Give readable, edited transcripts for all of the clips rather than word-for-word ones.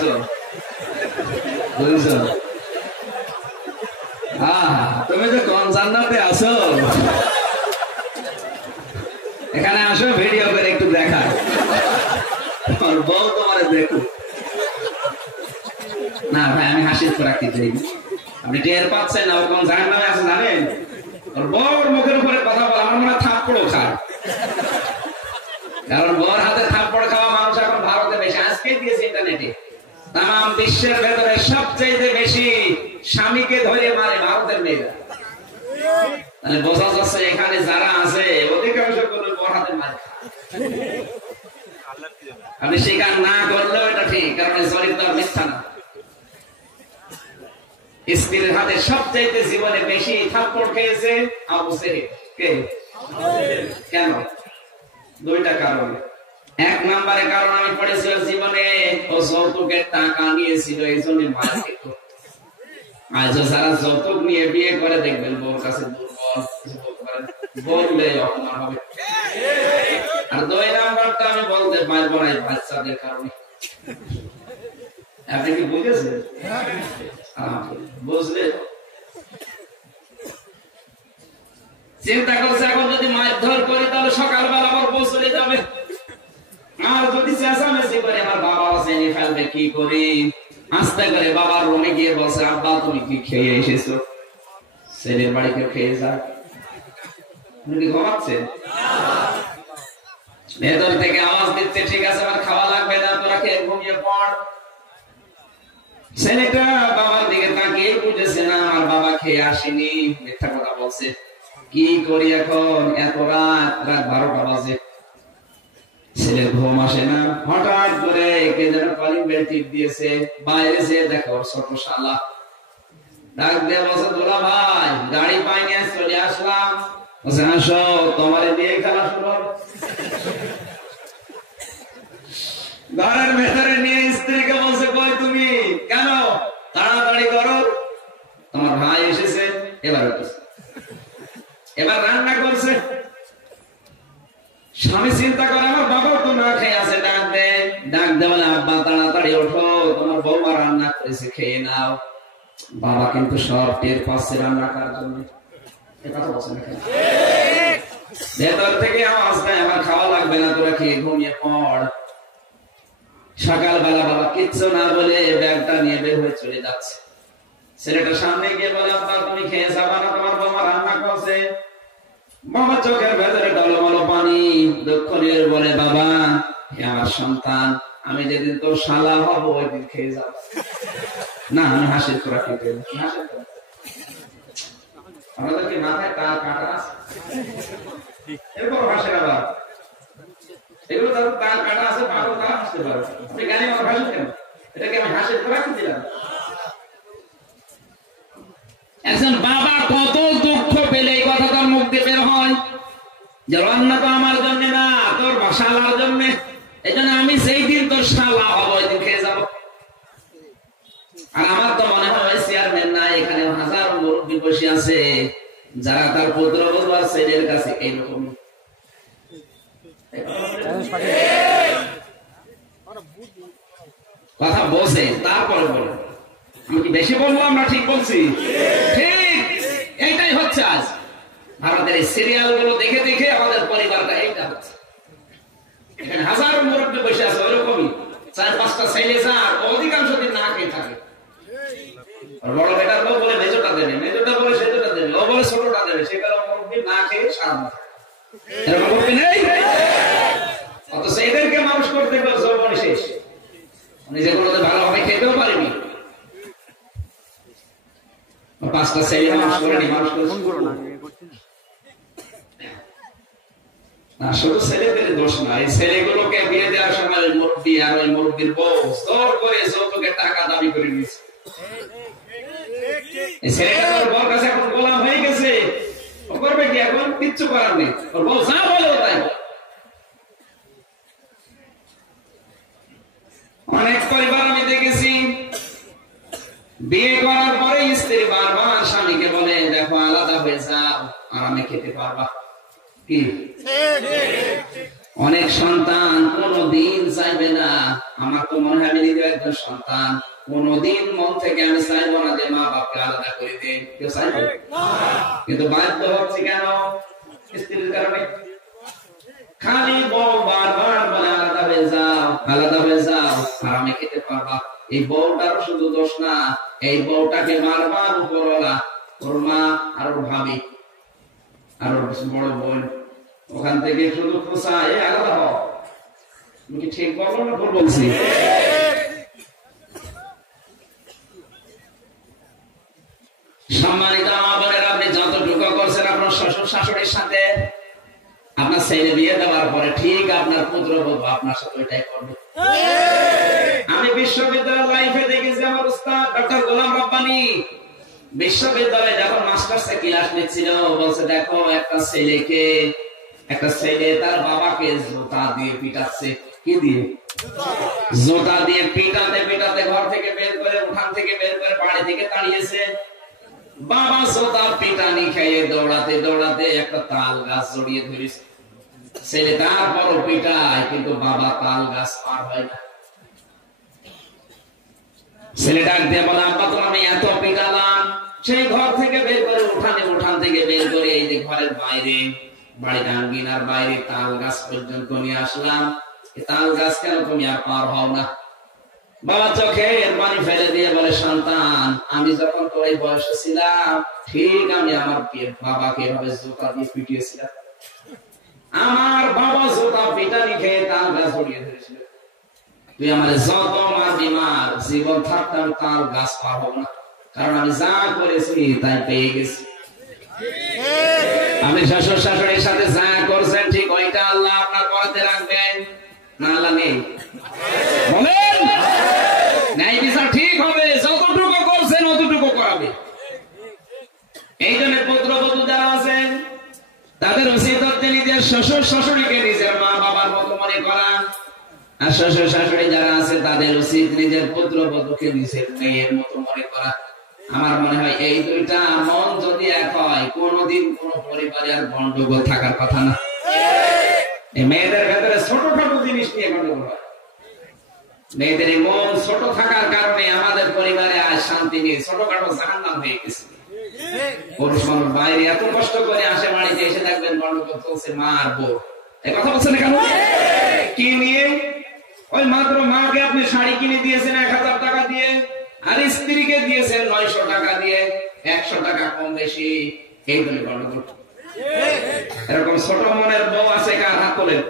আছো? বুঝছো? তুমি যে কোন জান্নাতে আছো? এখানে আসো, ভিডিও করে একটু দেখায়। তোমার বউ তোমার দেখো না ভাই, আমি হাসির খোরাক দিতে। আপনি টের পাচ্ছেন না ও কোন জান্নাতে আছে জানেন? ওর বউর মুখের উপরে কথা বলা আমার মনে থাপ্পড়ও খায়। কারণ বউর হাতে থাপ্পড় খাওয়া মানুষ এখন ভারতে বেশি। আজকে দিয়েছে ইন্টারনেটে, তাম বিশ্বের ভেতরে সবচেয়ে বেশি স্বামীকে ধরে মারে ভারতের মেয়েরা। তাহলে বোঝা যাচ্ছে এখানে যারা আছে অধিকাংশ করে বউর হাতে মারে। আপনি স্বীকার না করলেও এটা ঠিক, কারণ চরিত্র মিথ্যা না। স্ত্রীর হাতে সবচাইতে জীবনে বেশি থাপ্পড় খেয়েছে আবু সেহেল। কে? কেন? দুইটা কারণ। এক নম্বরে কারণ আমি পড়েছি ওর জীবনে ও যৌতুকের টাকা নিয়েছিল, এই জন্য মার খেত। আজ যারা যৌতুক নিয়ে বিয়ে করে দেখবেন বউর কাছে দুর্বল, বললে অপমান হবে। আর দুই নাম্বারটা আমি বলতে পারবো না বাচ্চাদের কারণে। আপনি কি বুঝেছেন? বুঝলে চিন্তা করছে এখন যদি মারধর করি তাহলে সকালবেলা আবার বউ চলে যাবে, আর যদি চেঁচামেচি করে আমার বাবা জেনে ফেলবে, কি করি? আস্তে করে বাবার রুমে গিয়ে বলছে, আব্বা তুমি কি খেয়ে এসেছো? ছেলের বাড়ি কেউ খেয়ে যা। কি ঘুমাচ্ছে? ভেতর থেকে আওয়াজ দিচ্ছে, ঠিক আছে আমার খাওয়া লাগবে না, তোরা খেয়ে ঘুমিয়ে পড়। ছেলেটা বাবার দিকে তাকিয়ে বুঝেছে না আমার বাবা খেয়ে আসেনি, মিথ্যা কথা বলছে। কি করি এখন? এত রাত 12টা বাজে, ছেলের ঘুম আসে না। হঠাৎ করে কে যেন কলিং বেল টিপ দিয়েছে। বাইরে যে দেখো ছোট শালা ডাক দিয়ে বলছে, দুলা ভাই গাড়ি পাইনি, চলে আসলাম। বলছে, আসো তোমার দিয়ে খেলা শুরু হবে। ঘরের ভেতরে নিয়ে স্ত্রীকে বলছে, কই তুমি? কেন? তাড়াতাড়ি করো, তোমার ভাই এসেছে। এবার রান্না করছে। স্বামী চিন্তা করে, আমার বাবা তো না খেয়ে আছে, ডাক দে। ডাক দে বলে, আব্বা তাড়াতাড়ি ওঠো, তোমার বৌমা রান্না করেছে, খেয়ে নাও। বাবা কিন্তু সব টের পাচ্ছে রান্না করার জন্য। ভেতর থেকে আওয়াজ দেয়, আমার খাওয়া লাগবে না, তোরা খেয়ে ঘুমিয়ে পড়। সকালবেলা বাবা কিচ্ছু না বলে ব্যাগটা নিয়ে বের হয়ে চলে যাচ্ছে। ছেলেটা সামনে গিয়ে বলে, আব্বা তুমি খেয়ে যাবা না, তোমার বৌমা রান্না করছে। বাবা চোখের ভেতরে টলমল পানি, দুঃখ নিয়ে বলে, বাবা হে আমার সন্তান, আমি যেদিন তোর শালা হব ওই দিন খেয়ে যাব না। আমি হাসির খোরাক খেতে আমাদের কি মাথায় তার কাটা আছে? এরপর হাসের আবার এগুলো তার তার কাটা আছে, ভালো তারা হাসতে পারে। আপনি গানে আমার হাসেন কেন? এটাকে আমি হাসির খোরাক দিলাম। একজন বাবা কত দুঃখ পেলে এই কথা তার মুখ দিয়ে বের হয় যে রান্না তো আমার জন্য না, তোর শালার জন্য। এই জন্য আমি যেই দিন তোর শালা হবো ওই দিন খেয়ে যাবো। আর আমার তো মনে হয় চেয়ারম্যান না, এখানে হাজার মুরব্বী বসে আছে যারা তার পুত্র বলবার ছেলের কাছে এইরকম কথা বসে তারপরে বলে। আমি কি বেশি বলবো? আমরা ঠিক বলছি? ঠিক এইটাই হচ্ছে আজ ভারতের এই সিরিয়াল গুলো দেখে দেখে আমাদের পরিবারটা এইটা হচ্ছে। এখানে হাজার মুরব্বী বসে আছে, ওইরকমই 4-5টা ছেলে যার অধিকাংশ দিন না খেয়ে থাকে। বড় বেটার বউ বলে মেজোটা দেবে, মেজোটা বলে সেজোটা দেবে, ও বলে ছোটটা দেবে। সেগুলো মুরব্বী না খেয়ে সারা মাস এরকম মুরব্বী নেই। অথচ এদেরকে মানুষ করতে গেলে যৌবন শেষ, নিজে কোনোদিন ভালোভাবে খেতেও পারেনি। 5টা ছেলে মানুষ করেনি, মানুষ না। শুধু ছেলেদের দোষ না, এই ছেলেগুলোকে বিয়ে দেওয়ার সময় মুরব্বী আর ওই মুরব্বীর বউ জোর করে যৌতুকের টাকা দাবি করে নিয়েছে। এই ছেলেটা ওর বউর কাছে এখন গোলাম হয়ে গেছে। ও করবে কি এখন? কিচ্ছু করার নেই, ওর বউ যা বলে তাই। অনেক পরিবার আমি দেখেছি বিয়ে করার পরে স্ত্রী বারবার স্বামীকে বলে, দেখো আলাদা হয়ে যাও, আরামে খেতে পারবা। কি অনেক সন্তান কোনদিন চাইবে না আমার তো মনে হয় আমি নিজে একজন সন্তান, কোনদিন মন থেকে আমি চাইবো না যে মা বাপকে আলাদা করে দেন, কেউ চাইবে না। কিন্তু বাধ্য হচ্ছে কেন? স্ত্রীর কারণে। খালি বউ বারবার বলে আলাদা হয়ে যাও, আলাদা হয়ে যাও, হারামে খেতে পারবা। এই বউটারও শুধু দোষ না, এই বউটাকে বারবার উপরওয়ালা, ওর মা আর ওর ভাবি আর ওর বড় বোন ওখান থেকে শুধু খোঁচা, আলাদা হও। তুমি কি ঠিক বলবো না ভুল বলছি? সম্মানিত মা বোনেরা, আপনি যতটুকু করছেন আপনার শ্বশুর শাশুড়ির সাথে, আপনার ছেলে বিয়ে দেওয়ার পরে ঠিক আপনার পুত্রবধূ আপনার সাথে ওইটাই করবে। আমি বিশ্ববিদ্যালয় লাইফে দেখেছি আমার উস্তাদ ডক্টর গোলাম রব্বানী বিশ্ববিদ্যালয়ে যখন মাস্টার্সে ক্লাস নিচ্ছিল, বলছে দেখো একটা ছেলে তার বাবাকে জুতা দিয়ে পিটাচ্ছে। কি দিয়ে? জুতা দিয়ে পিটাতে পিটাতে ঘর থেকে বের করে, উঠান থেকে বের করে বাড়ি থেকে তাড়িয়েছে। বাবা জুতা পিটানি খেয়ে দৌড়াতে দৌড়াতে একটা তাল গাছ জড়িয়ে ধরেছে। ছেলে তারপরও পিটায়, কিন্তু বাবা তাল গাছ পার হয় না। ছেলে ডাক দিয়ে বলে, আব্বা তো আমি এত পিটালাম। সেই ঘর থেকে বের করে উঠানে, উঠান থেকে বের করে এই যে ঘরের বাইরে, বাড়ির আঙ্গিনার বাইরে তাল গাছ পর্যন্ত নিয়ে আসলাম। তাল গাছ কেন তুমি আর পার হও না? বাবা চোখে এর পানি ফেলে দিয়ে বলে, সন্তান, আমি যখন তোর এই বয়সে ছিলাম, ঠিক আমি আমার বাবাকে এভাবে জুতা দিয়ে পিটিয়েছিলাম। আমার বাবা জুতা পিটানি খেয়ে তাল গাছ জড়িয়ে ধরেছিল। তুই আমার যত মারবি মার, জীবন থাকতে আমি তাল গাছ পার হব না, কারণ আমি যা করেছি তাই পেয়ে গেছি। আমি শ্বশুর শাশুড়ির সাথে যা করছেন ঠিক ওইটা আল্লাহ আপনার পথে রাখবেন না? আল্লাহ নেই বলেন? ন্যায় বিচার ঠিক হবে, যতটুকু করছেন অতটুকু করাবে। এই জন্য পুত্রবধূ যারা আছেন তাদের উচিত হচ্ছে নিজের শ্বশুর শাশুড়িকে নিজের মা বাবার মতো মনে করা, আর শ্বশুর শাশুড়ি যারা আছে তাদের উচিত নিজের পুত্রবধূকে নিজের মেয়ের মতো মনে করা। আমার মনে হয় এই দুইটা মন যদি এক হয়, কোনদিন কোন পরিবারে আর গন্ডগোল থাকার কথা না। এই মেয়েদের ভেতরে ছোটখাটো জিনিস নিয়ে গন্ডগোল হয়। মেয়েদের এই মন ছোট থাকার কারণে আমাদের পরিবারে আজ শান্তি নেই, ছোটখাটো জাহান্নাম হয়ে গেছে। পুরুষ মানুষ বাইরে এত কষ্ট করে আসে, বাড়িতে এসে দেখবেন গন্ডগোল চলছে, মা আর বউ। এই কথা বলছেন কেন? কি নিয়ে? ওই মাত্র মাকে আপনি শাড়ি কিনে দিয়েছেন 1000 টাকা দিয়ে, আর স্ত্রীকে দিয়েছেন 900 টাকা দিয়ে, 100 টাকা কম বেশি, এই জন্য গন্ডগোল। এরকম ছোট মনের বউ আছে কার? হাত তোলেন।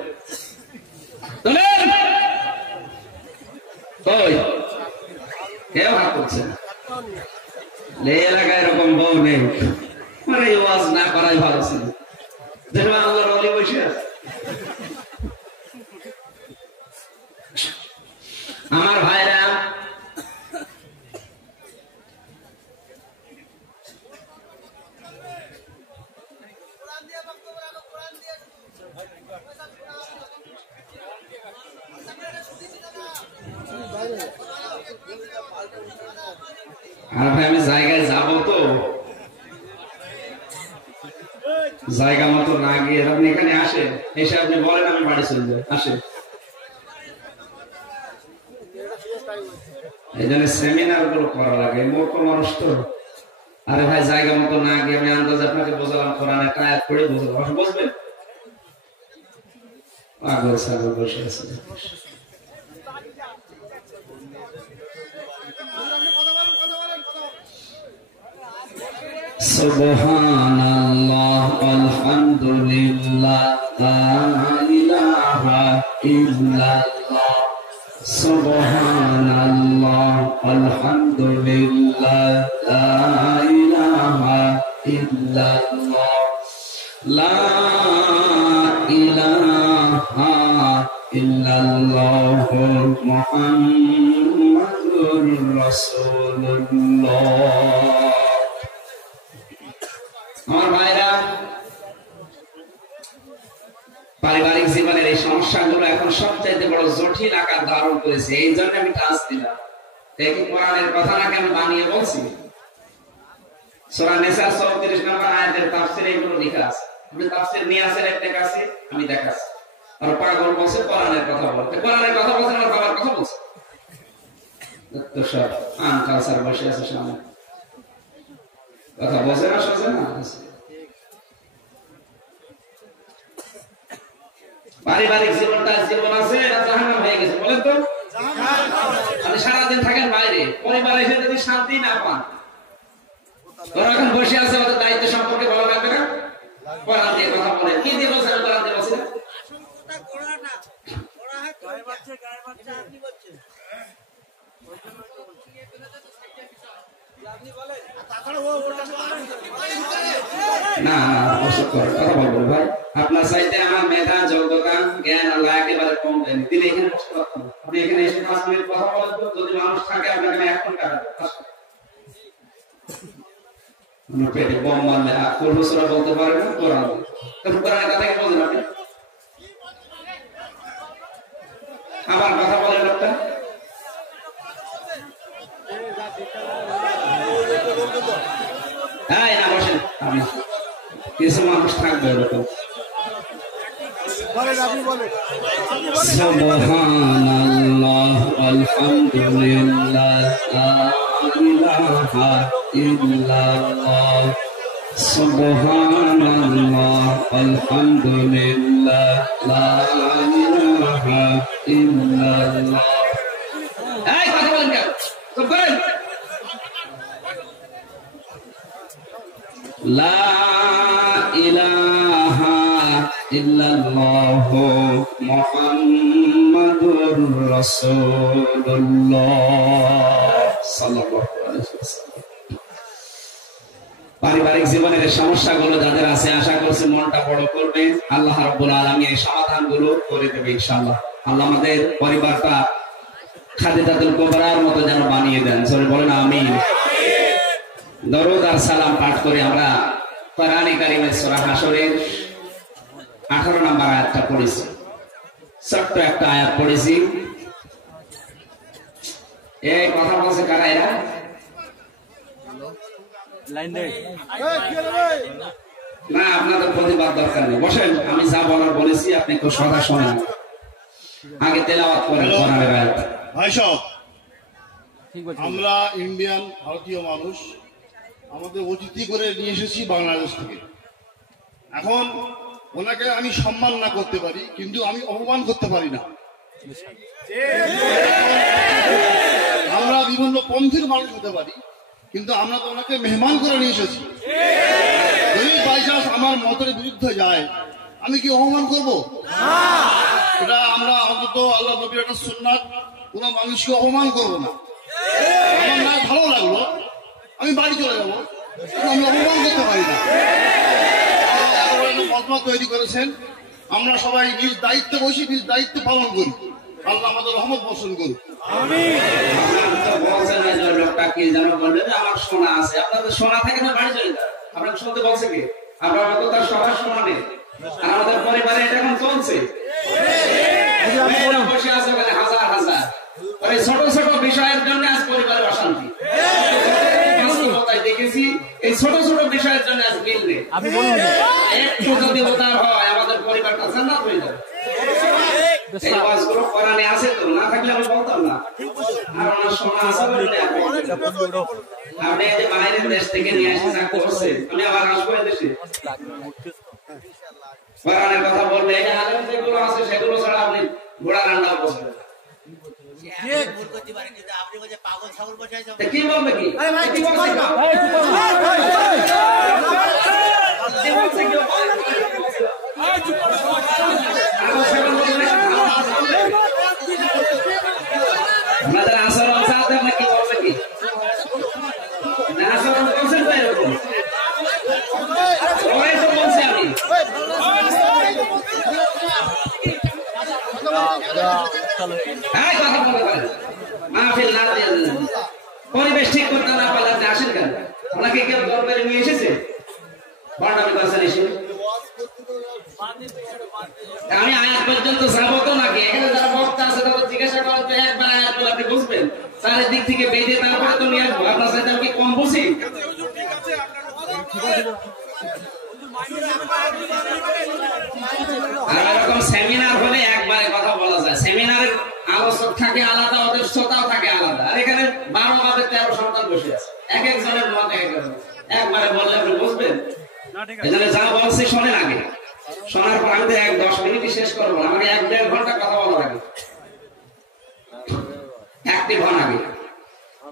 কেউ হাত তুলছে না। এলাকায় এরকম বউ নেই, মানে ওয়াজ না করাই ভালো ছিল। দেখবেন আল্লাহর ওলি বসে আছে। আমার ভাইরা, আমি জায়গায় যাব, তো জায়গা মতো না গিয়ে আপনি এখানে আসেন, এসে আপনি বলেন আমি বাড়ি চলে যাই, আসেন। এই জন্য সেমিনার গুলো করা লাগে, মূর্খ মানুষ তো। আরে ভাই, জায়গা মতো না গিয়ে আমি আন্দাজ আপনাকে বোঝালাম, কোরআন একটা আয়াত পড়ে বোঝালাম, বুঝবেন? পাগল ছাগল বসে আছে। সুবহানাল্লাহ, আলহামদুলিল্লাহ, লা ইলাহা ইল্লাল্লাহ। সুবহানাল্লাহ, আলহামদুলিল্লাহ, লা ইলাহা ইল্লাল্লাহ, লা ইলাহা ইল্লাল্লাহ, মুহাম্মাদুর রাসূলুল্লাহ। আমার ভাইরা, পারিবারিক জীবনের এই সমস্যাগুলো এখন সবচাইতে বড় জটিল আকার ধারণ করেছে। এই জন্য আমি টাচ দিলাম। দেখি কোরআনের কথা নাকি আমি বানিয়ে বলছি। সূরা নিসা 34 নম্বর আয়াতের তাফসীরে এগুলো লেখা আছে। আপনি তাফসীর নিয়ে আসেন একটা কাছে, আমি দেখাচ্ছি। আর পাগল বলছে কোরআনের কথা বলতে, কোরআনের কথা বলছেন, আমার বাবার কথা বলছে। বসে আছে সামনে, কথা বোঝে না সোজে না। পারিবারিক জীবনটা জীবন আছে না জাহান্নাম হয়ে গেছে বলেন তো? সারাদিন থাকেন বাইরে, পরিবারে এসে যদি শান্তি না পান, ওরা এখন বসে আছে, ওদের দায়িত্ব সম্পর্কে ভালো লাগবে না? কোরআন দিয়ে কথা বলে, কি দিয়ে বলছেন? কোরআন দিয়ে বলছেন না, কথা বলবো ভাই। আপনার চাইতে আমার মেধা, যোগ্যতা, জ্ঞান আল্লাহ একেবারে কম দেন। তিনি এখানে বসতে পারতেন, আপনি এখানে এসে 5 মিনিট কথা বলেন তো, যদি মানুষ থাকে আপনাকে 1 ঘন্টা পেটে বম মারলে পূর্বসরা বলতে পারে না কোরআন। কোরআনের কথা কি বলছেন আপনি? আবার কথা বলেন লোকটা। হ্যাঁ না বসেন, কিছু মানুষ থাকবে এরকম। সুবহানাল্লাহ আলহামদুলিল্লাহ লা ইলাহা ইল্লাল্লাহ, সুবহানাল্লাহ আলহামদুলিল্লাহ লা ইলাহা ইল্লাল্লাহ। এই কথা বলেন কেন? চুপ করেন। লা ইলাহা ইল্লাল্লাহু মুহাম্মাদুর রাসূলুল্লাহ সাল্লাল্লাহু আলাইহি ওয়াসাল্লাম। পারিবারিক জীবনের সমস্যাগুলো যাদের আছে, আশা করছি মনটা বড় করবে, আল্লাহ রাব্বুল আলামিন এই সমাধানগুলো করে দেবে ইনশাআল্লাহ। আল্লাহ আমাদের পরিবারটা খাদিজাতুল কুবরার মতো যেন বানিয়ে দেন, সবাই বলেন আমিন। দরুদ আর সালাম পাঠ করে আমরা কোরআনে কারিমের সূরা হাশরের 18 নম্বর আয়াতটা পড়েছি। ছোট্ট একটা আয়াত পড়েছি। এই কথা বলছে কারা? এরা না, আপনাদের প্রতিবাদ দরকার নেই, বসেন। আমি যা বলার বলেছি, আপনি একটু সদা শোনেন, আগে তেলাওয়াত করেন কোরআনের আয়াত। ভাই সব আমরা ইন্ডিয়ান ভারতীয় মানুষ, আমাদের অতিথি করে নিয়ে এসেছি বাংলাদেশ থেকে। এখন ওনাকে আমি সম্মান না করতে পারি, কিন্তু আমি অপমান করতে পারি না। আমরা বিভিন্ন পন্থীর মানুষ হতে পারি, কিন্তু আমরা তো ওনাকে মেহমান করে নিয়ে এসেছি। যদি বাইচান্স আমার মতের বিরুদ্ধে যায়, আমি কি অপমান করবো? এটা আমরা অন্তত আল্লাহ নবীর একটা সুন্নাত, কোন মানুষকে অপমান করবো না। আমার না ভালো লাগলো, আমি বাড়ি চলে যাবো, আমি অপমান করতে পারি না। মতামত তৈরি করেছেন, আমরা সবাই নিজ দায়িত্বে বসি, নিজ দায়িত্ব পালন করি। আল্লাহ আমাদের রহমত বর্ষণ করুন। লোকটা কি যেন বললেন আমার সোনা আছে, আপনাদের সোনা থাকে না, বাড়ি চলে যায়। আপনাকে শুনতে বলছে কি? আমরা হয়তো তার সবার সোনা নেই, আর আমাদের পরিবারে এটা এখন চলছে। বসে আছে হাজার হাজার, ছোট ছোট বিষয়ের জন্য আজ পরিবারের অশান্তি। দেখেছি এই ছোট ছোট বিষয়ের জন্য আজ মিল নেই। একটু যদি উদার হয়, আমাদের পরিবারটা জান্নাত হয়ে যাবে। এই ওয়াজগুলো কোরআনে আছে তো, না থাকলে আমি বলতাম না। আর ওনার সোনা আছে বলে আপনি এই যে বাইরের দেশ থেকে নিয়ে আসে যা করছে, আমি আবার আসবো দেশে। কোরআনের কথা বললে এই আলেম যেগুলো আছে সেগুলো ছাড়া আপনি ঘোড়া রান্না বসবেন না। কি বলবে কি? আপনাদের আচরণ চাতে আপনি কি বলবে কি? আচরণ করছেন তো এরকম তো বলছি আমি। পরিবেশ ঠিক করতে না পারলে আপনি আসেন কেন? ওনাকে কেউ দরবারে নিয়ে এসেছে? আমি আয়াত পর্যন্ত যাবো তো নাকি? এখানে যারা বক্তা আছে তাদের জিজ্ঞাসা করেন তো, একবার আয়াত বলে আপনি বুঝবেন, চারিদিক থেকে বেঁধে তারপরে তো নিয়ে আসবো। আপনার সাথে কি কম বুঝি? আর এরকম সেমিনার হলে একবারে কথা বলা যায়। সেমিনারের আলোচক থাকে আলাদা, ওদের শ্রোতাও থাকে আলাদা। আর এখানে বসে আছে, এক একজনের মত এক এক রকম। একবারে বললে আপনি বুঝবেন, এখানে যা বলছি শোনেন আগে, শোনার পর আমি তো 10 মিনিটই শেষ করবো, আমাকে 1-1.5 ঘন্টা কথা বলা লাগে, একটি ঘন আগে।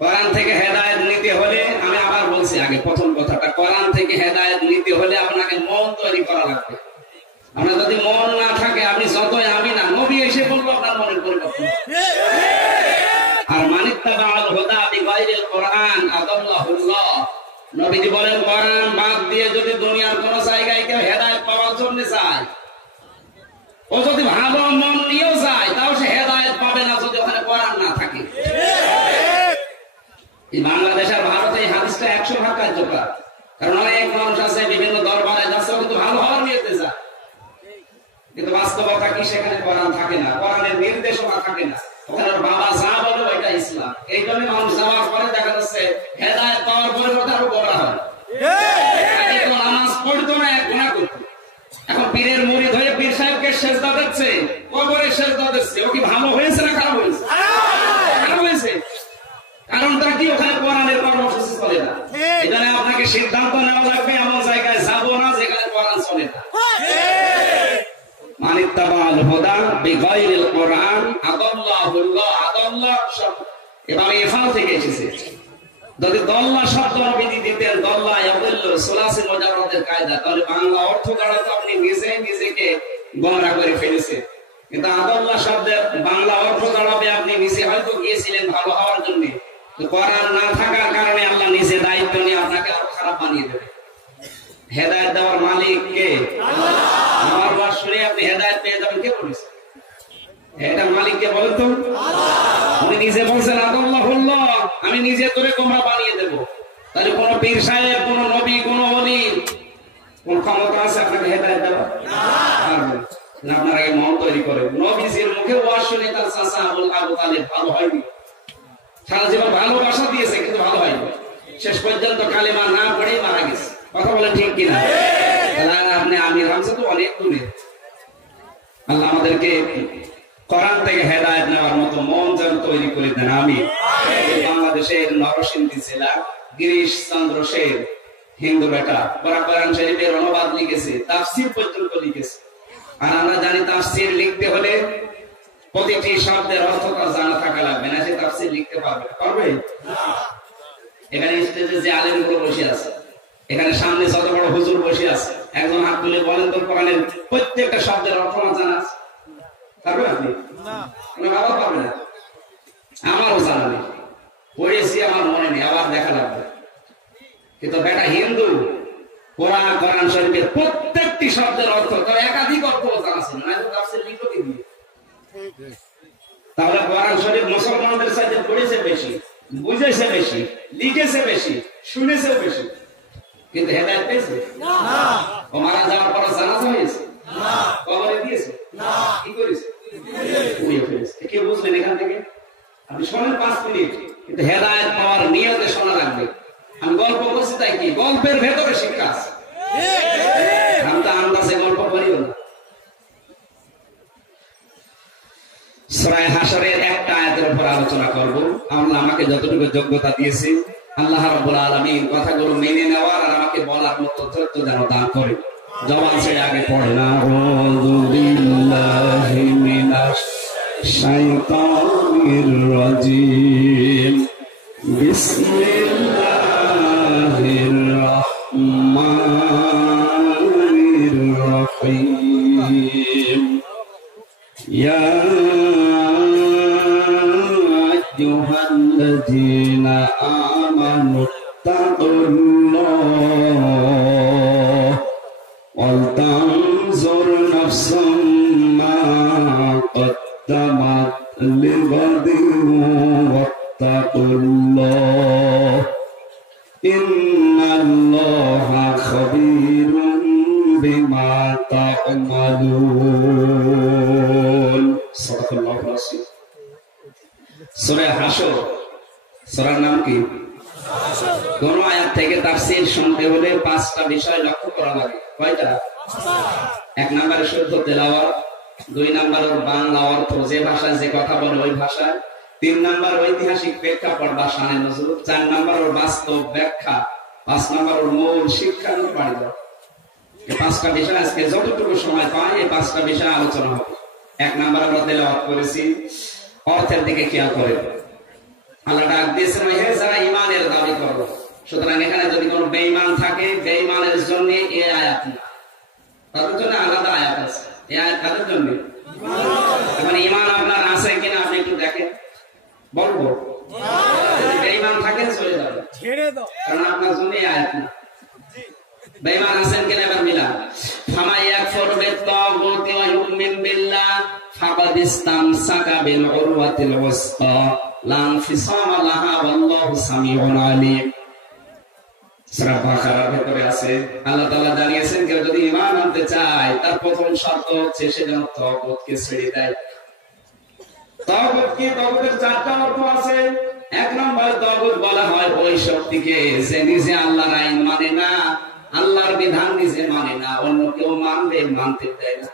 কোরআন থেকে হেদায়েত নিতে হলে, আমি আবার বলছি আগে প্রথম কথাটা, কোরআন থেকে হেদায়েত নিতে হলে আপনাকে মন তৈরি করা লাগবে। আপনার যদি মন না থাকে, আপনি যতই আমি না নবী এসে বলবো আপনার মনের পরিবর্তন। আর মানিত্তাবাল হুদা বিগাইরিল কোরআন আদাল্লাহুল্লাহ, নবীজি বলেন কোরআন বাদ দিয়ে যদি দুনিয়ার কোন জায়গায় কেউ হেদায়েত পাওয়ার জন্য যায়, ও যদি ভালো মন নিয়েও যায়, তাও সে হেদায়েত পাবে না যদি ওখানে কোরআন না থাকে। এই বাংলাদেশ আর ভারতে এই হাদিসটা 100 ভাগ কার্যকর। কারণ অনেক মানুষ আছে বিভিন্ন দরবারে যাচ্ছে, কিন্তু ভালো হওয়ার নিয়েতে যায়, কিন্তু বাস্তবতা কি সেখানে কোরআন থাকে না, কোরআনের নির্দেশনা থাকে না, ওখানে বাবা যা বলে ওইটা ইসলাম। এই জন্য মানুষ যাওয়ার পরে দেখা যাচ্ছে হেদায়েত পাওয়ার পরিবর্তে আরো বড় হয়। নামাজ পড়তো না, এক গুনাহ করতো, এখন পীরের মুরিদ হয়ে পীর সাহেবকে সেজদা দিচ্ছে, কবরে সেজদা দিচ্ছে। ও কি ভালো হয়েছে না খারাপ হয়েছে? খারাপ হয়েছে। কারণ তার কি ওখানে কোরআনের কর্মসূচি চলে না। এখানে আপনাকে সিদ্ধান্ত নেওয়া লাগবে এমন জায়গায় যাবো না যেখানে কোরআন চলে না। মানিত্তাবাল হুদা বিগাইরিল কোরআন আদাল্লাহুল্লাহ, আদাল্লাহ এভাবে ইফাল থেকে এসেছে। যদি দল্লা শব্দ নবীজি দিতেন, দল্লা ইয়াদুল্লু সুলাসি মুজাররাদের কায়দা, তাহলে বাংলা অর্থ দাঁড়াতো আপনি নিজেকে গোমরা করে ফেলেছেন। কিন্তু আদাল্লাহ শব্দের বাংলা অর্থ দাঁড়াবে আপনি নিজে হয়তো গিয়েছিলেন ভালো হওয়ার জন্য, কোরআন না থাকার কারণে আল্লাহ নিজে দায়িত্ব নিয়ে আপনাকে আরো খারাপ বানিয়ে দেবে। হেদায়েত দেওয়ার মালিক কে? আমার বাস শুনে আপনি হেদায়েত পেয়ে যাবেন, কে বলেছে? এটা মালিক কে বলেন তো? উনি নিজে বলছেন আদাল্লাহুল্লাহ, আমি নিজে তোরে গোমরা বানিয়ে দেব। তাহলে কোন পীর সাহেব, কোন নবী, কোন ওলি কোন ক্ষমতা আছে আপনাকে হেদায়েত দেওয়ার? না। আপনার আগে মন তৈরি করেন। নবীজির মুখে ওয়াজ শুনে তার চাচা আবু তালেব ভালো হয়নি, সারা জীবন ভালোবাসা দিয়েছে কিন্তু ভালো হয়নি, শেষ পর্যন্ত কালেমা না পড়েই মারা গেছে। কথা বলেন ঠিক কিনা? আপনি আমি রামসে তো অনেক দূরে। আল্লাহ আমাদেরকে কোরআন থেকে হেদায়েত নেওয়ার মতো মন যেন তৈরি করে দেন। আমি বাংলাদেশের নরসিংদী জেলা গিরিশ চন্দ্র সেন, হিন্দু বেটা, কোরআন শরীফের অনুবাদ লিখেছে, তাফসীর পর্যন্ত লিখেছে। আর আমরা জানি তাফসীর লিখতে হলে প্রতিটি শব্দের অর্থ তার জানা থাকা লাগবে, না সে তাফসীর লিখতে পারবে? এখানে স্টেজে যে আলেমগুলো বসে আছে, এখানে সামনে যত বড় হুজুর বসে আছে, একজন হাত তুলে বলেন তো কোরআনের প্রত্যেকটা শব্দের অর্থ আমার জানা আছে? পারবেন আপনি? বাবা পারবে না, আমারও জানা নেই, পড়েছি আমার মনে নেই, আবার দেখা লাগবে। কিন্তু বেটা হিন্দু, কোরআন শরীফের প্রত্যেকটি শব্দের অর্থ তার একাধিক অর্থ জানা ছিল না, তাফসীর লিখলো কি দিয়ে? তাহলে কোরআন শরীফ মুসলমানদের সাথে পড়েছে বেশি, বুঝেছে বেশি, লিখেছে বেশি, শুনেছে বেশি, কিন্তু হেদায়েত পেয়েছে না। ও মারা যাওয়ার পর জানাজা হয়েছে না, কবরে দিয়েছে না, কি করেছে? উড়িয়ে ফেলেছে। কে বুঝলেন এখান থেকে? আপনি শোনেন 5 মিনিট, কিন্তু হেদায়েত পাওয়ার নিয়তে শোনা লাগবে। আমি গল্প বলছি তাই কি, গল্পের ভেতরে শিক্ষা আছে। আমি তো আন্দাজে গল্প করিও না। সূরা হাশরের একটা আয়াতের উপর আলোচনা করব। আল্লাহ আমাকে যতটুকু যোগ্যতা দিয়েছে, আল্লাহ রাব্বুল আলামিন কথাগুলো মেনে নেওয়ার আর আমাকে বলার মতো ধৈর্য যেন দান করে। জবান ছেড়ে আগে পড়ে না, আউযু বিল্লাহি মিনাশ শাইতানির রাজিম, বিসমিল্লাহির রাহমানির রাহিম। ইয়া আইয়ুহাল্লাযীনা আমানু তাকুল্লাহ ওয়াল তানজুর নাফসুম মা কদ্দামাত লিগাদিন ওয়াত্তাকুল্লাহ ইন্নাল্লাহা খাবীরুম বিমা তা'মালুন। সাদাকাল্লাহু রাসূল। সূরা হাশর, সূরার নাম কি? কোন আয়াত থেকে তাফসীর শুনতে হলে 5টা বিষয় লক্ষ্য করা লাগে। কয়টা? 1 নম্বরে শুদ্ধ তেলাওয়াত, 2 নম্বরে বাংলা অর্থ, যে ভাষায় যে কথা বলে ওই ভাষায়, 3 নাম্বার ঐতিহাসিক প্রেক্ষাপট বা শানে নজরুল, 4 নাম্বার ওর বাস্তব ব্যাখ্যা, 5 নাম্বার ওর মূল শিক্ষা নিয়ে বাড়ি দাও। এই 5টা বিষয় আজকে যতটুকু সময় পাই এই 5টা বিষয় আলোচনা হবে। 1 নাম্বার আমরা তেলাওয়াত করেছি, অর্থের দিকে খেয়াল করে। আল্লাহ ডাক দিয়েছেন হে যারা ঈমানের দাবি করো। সুতরাং এখানে যদি কোনো বেঈমান থাকে, বেঈমানের জন্য এই আয়াত না, তাদের জন্য আলাদা আয়াত আছে। এই আয়াত কাদের জন্য? এখন ঈমান আপনার আছে কিনা আপনি একটু দেখেন, বলবো। যদি বেঈমান থাকে চলে যাবে, কারণ আপনার জন্য এই আয়াত না। বেঈমান আছেন কিনা এবার মিলান। ফামা ইয়াকফুর বিত-তাগুতি ওয়া ইউমিন বিল্লাহ ফাকাদ ইসতামসাকা বিল উরওয়াতিল উসকা লা ইনফিসামা লাহা ওয়াল্লাহু সামিউন আলীম। সূরা বাকারার ভিতরে আছে আল্লাহ তাআলা জানিয়েছেন কেউ যদি ঈমান আনতে চায় তার প্রথম শর্ত হচ্ছে সে যেন তাগুতকে ছেড়ে দেয়। তাগুত কি? তাগুতের 4টা অর্থ আছে। 1 নম্বরে তাগুত বলা হয় ওই শক্তিকে যে নিজে আল্লাহর আইন মানে না, আল্লাহর বিধান নিজে মানে না, অন্য কেউ মানবে মানতে দেয় না।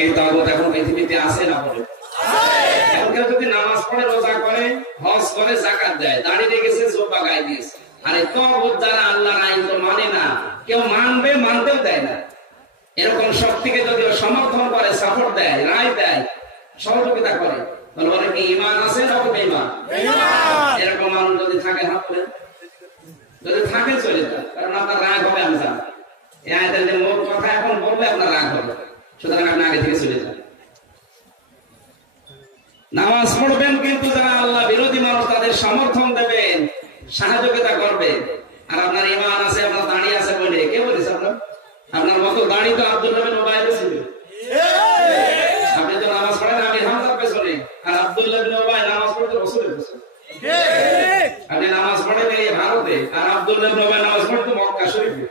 এই তাগুত এখন পৃথিবীতে আছে না? বলে এখন কেউ যদি নামাজ পড়ে, রোজা করে, হজ করে, যাকাত দেয়, দাড়ি রেখেছে, জুব্বা গায়ে দিয়েছে, আরে তাগুত যারা আল্লাহর আইন তো মানে না, কেউ মানবে মানতেও দেয় না, এরকম শক্তিকে যদি সমর্থন করে, সাপোর্ট দেয়, রায় দেয়, সহযোগিতা করে, তাহলে বলে কি ঈমান আছে না বেঈমান? এরকম মানুষ যদি থাকে হাত তুলেন, যদি থাকে চলে যায়, কারণ আপনার রাগ হবে। আমি জানি এই আয়াতের যে মূল কথা এখন বললে আপনার রাগ হবে, সুতরাং আপনি আগে থেকে চলে যান। নামাজ পড়বেন কিন্তু যারা আল্লাহ বিরোধী মানুষ তাদের সমর্থন দেবেন, সহযোগিতা করবে। আর আপনার ঈমান আছে, আপনার দাঁড়িয়ে আছে বলে কে বলেছে? আপনার মতো দাঁড়ি তো আব্দুল্লাহ বিন উবাই ছিল। আপনি তো নামাজ পড়েন আমির হামজার পেছনে, আর আব্দুল্লাহ বিন উবাই নামাজ পড়তে রাসূলের পেছনে। আপনি নামাজ পড়েন এই ভারতে, আর আব্দুল্লাহ বিন উবাই নামাজ পড়তে মক্কা শরীফে।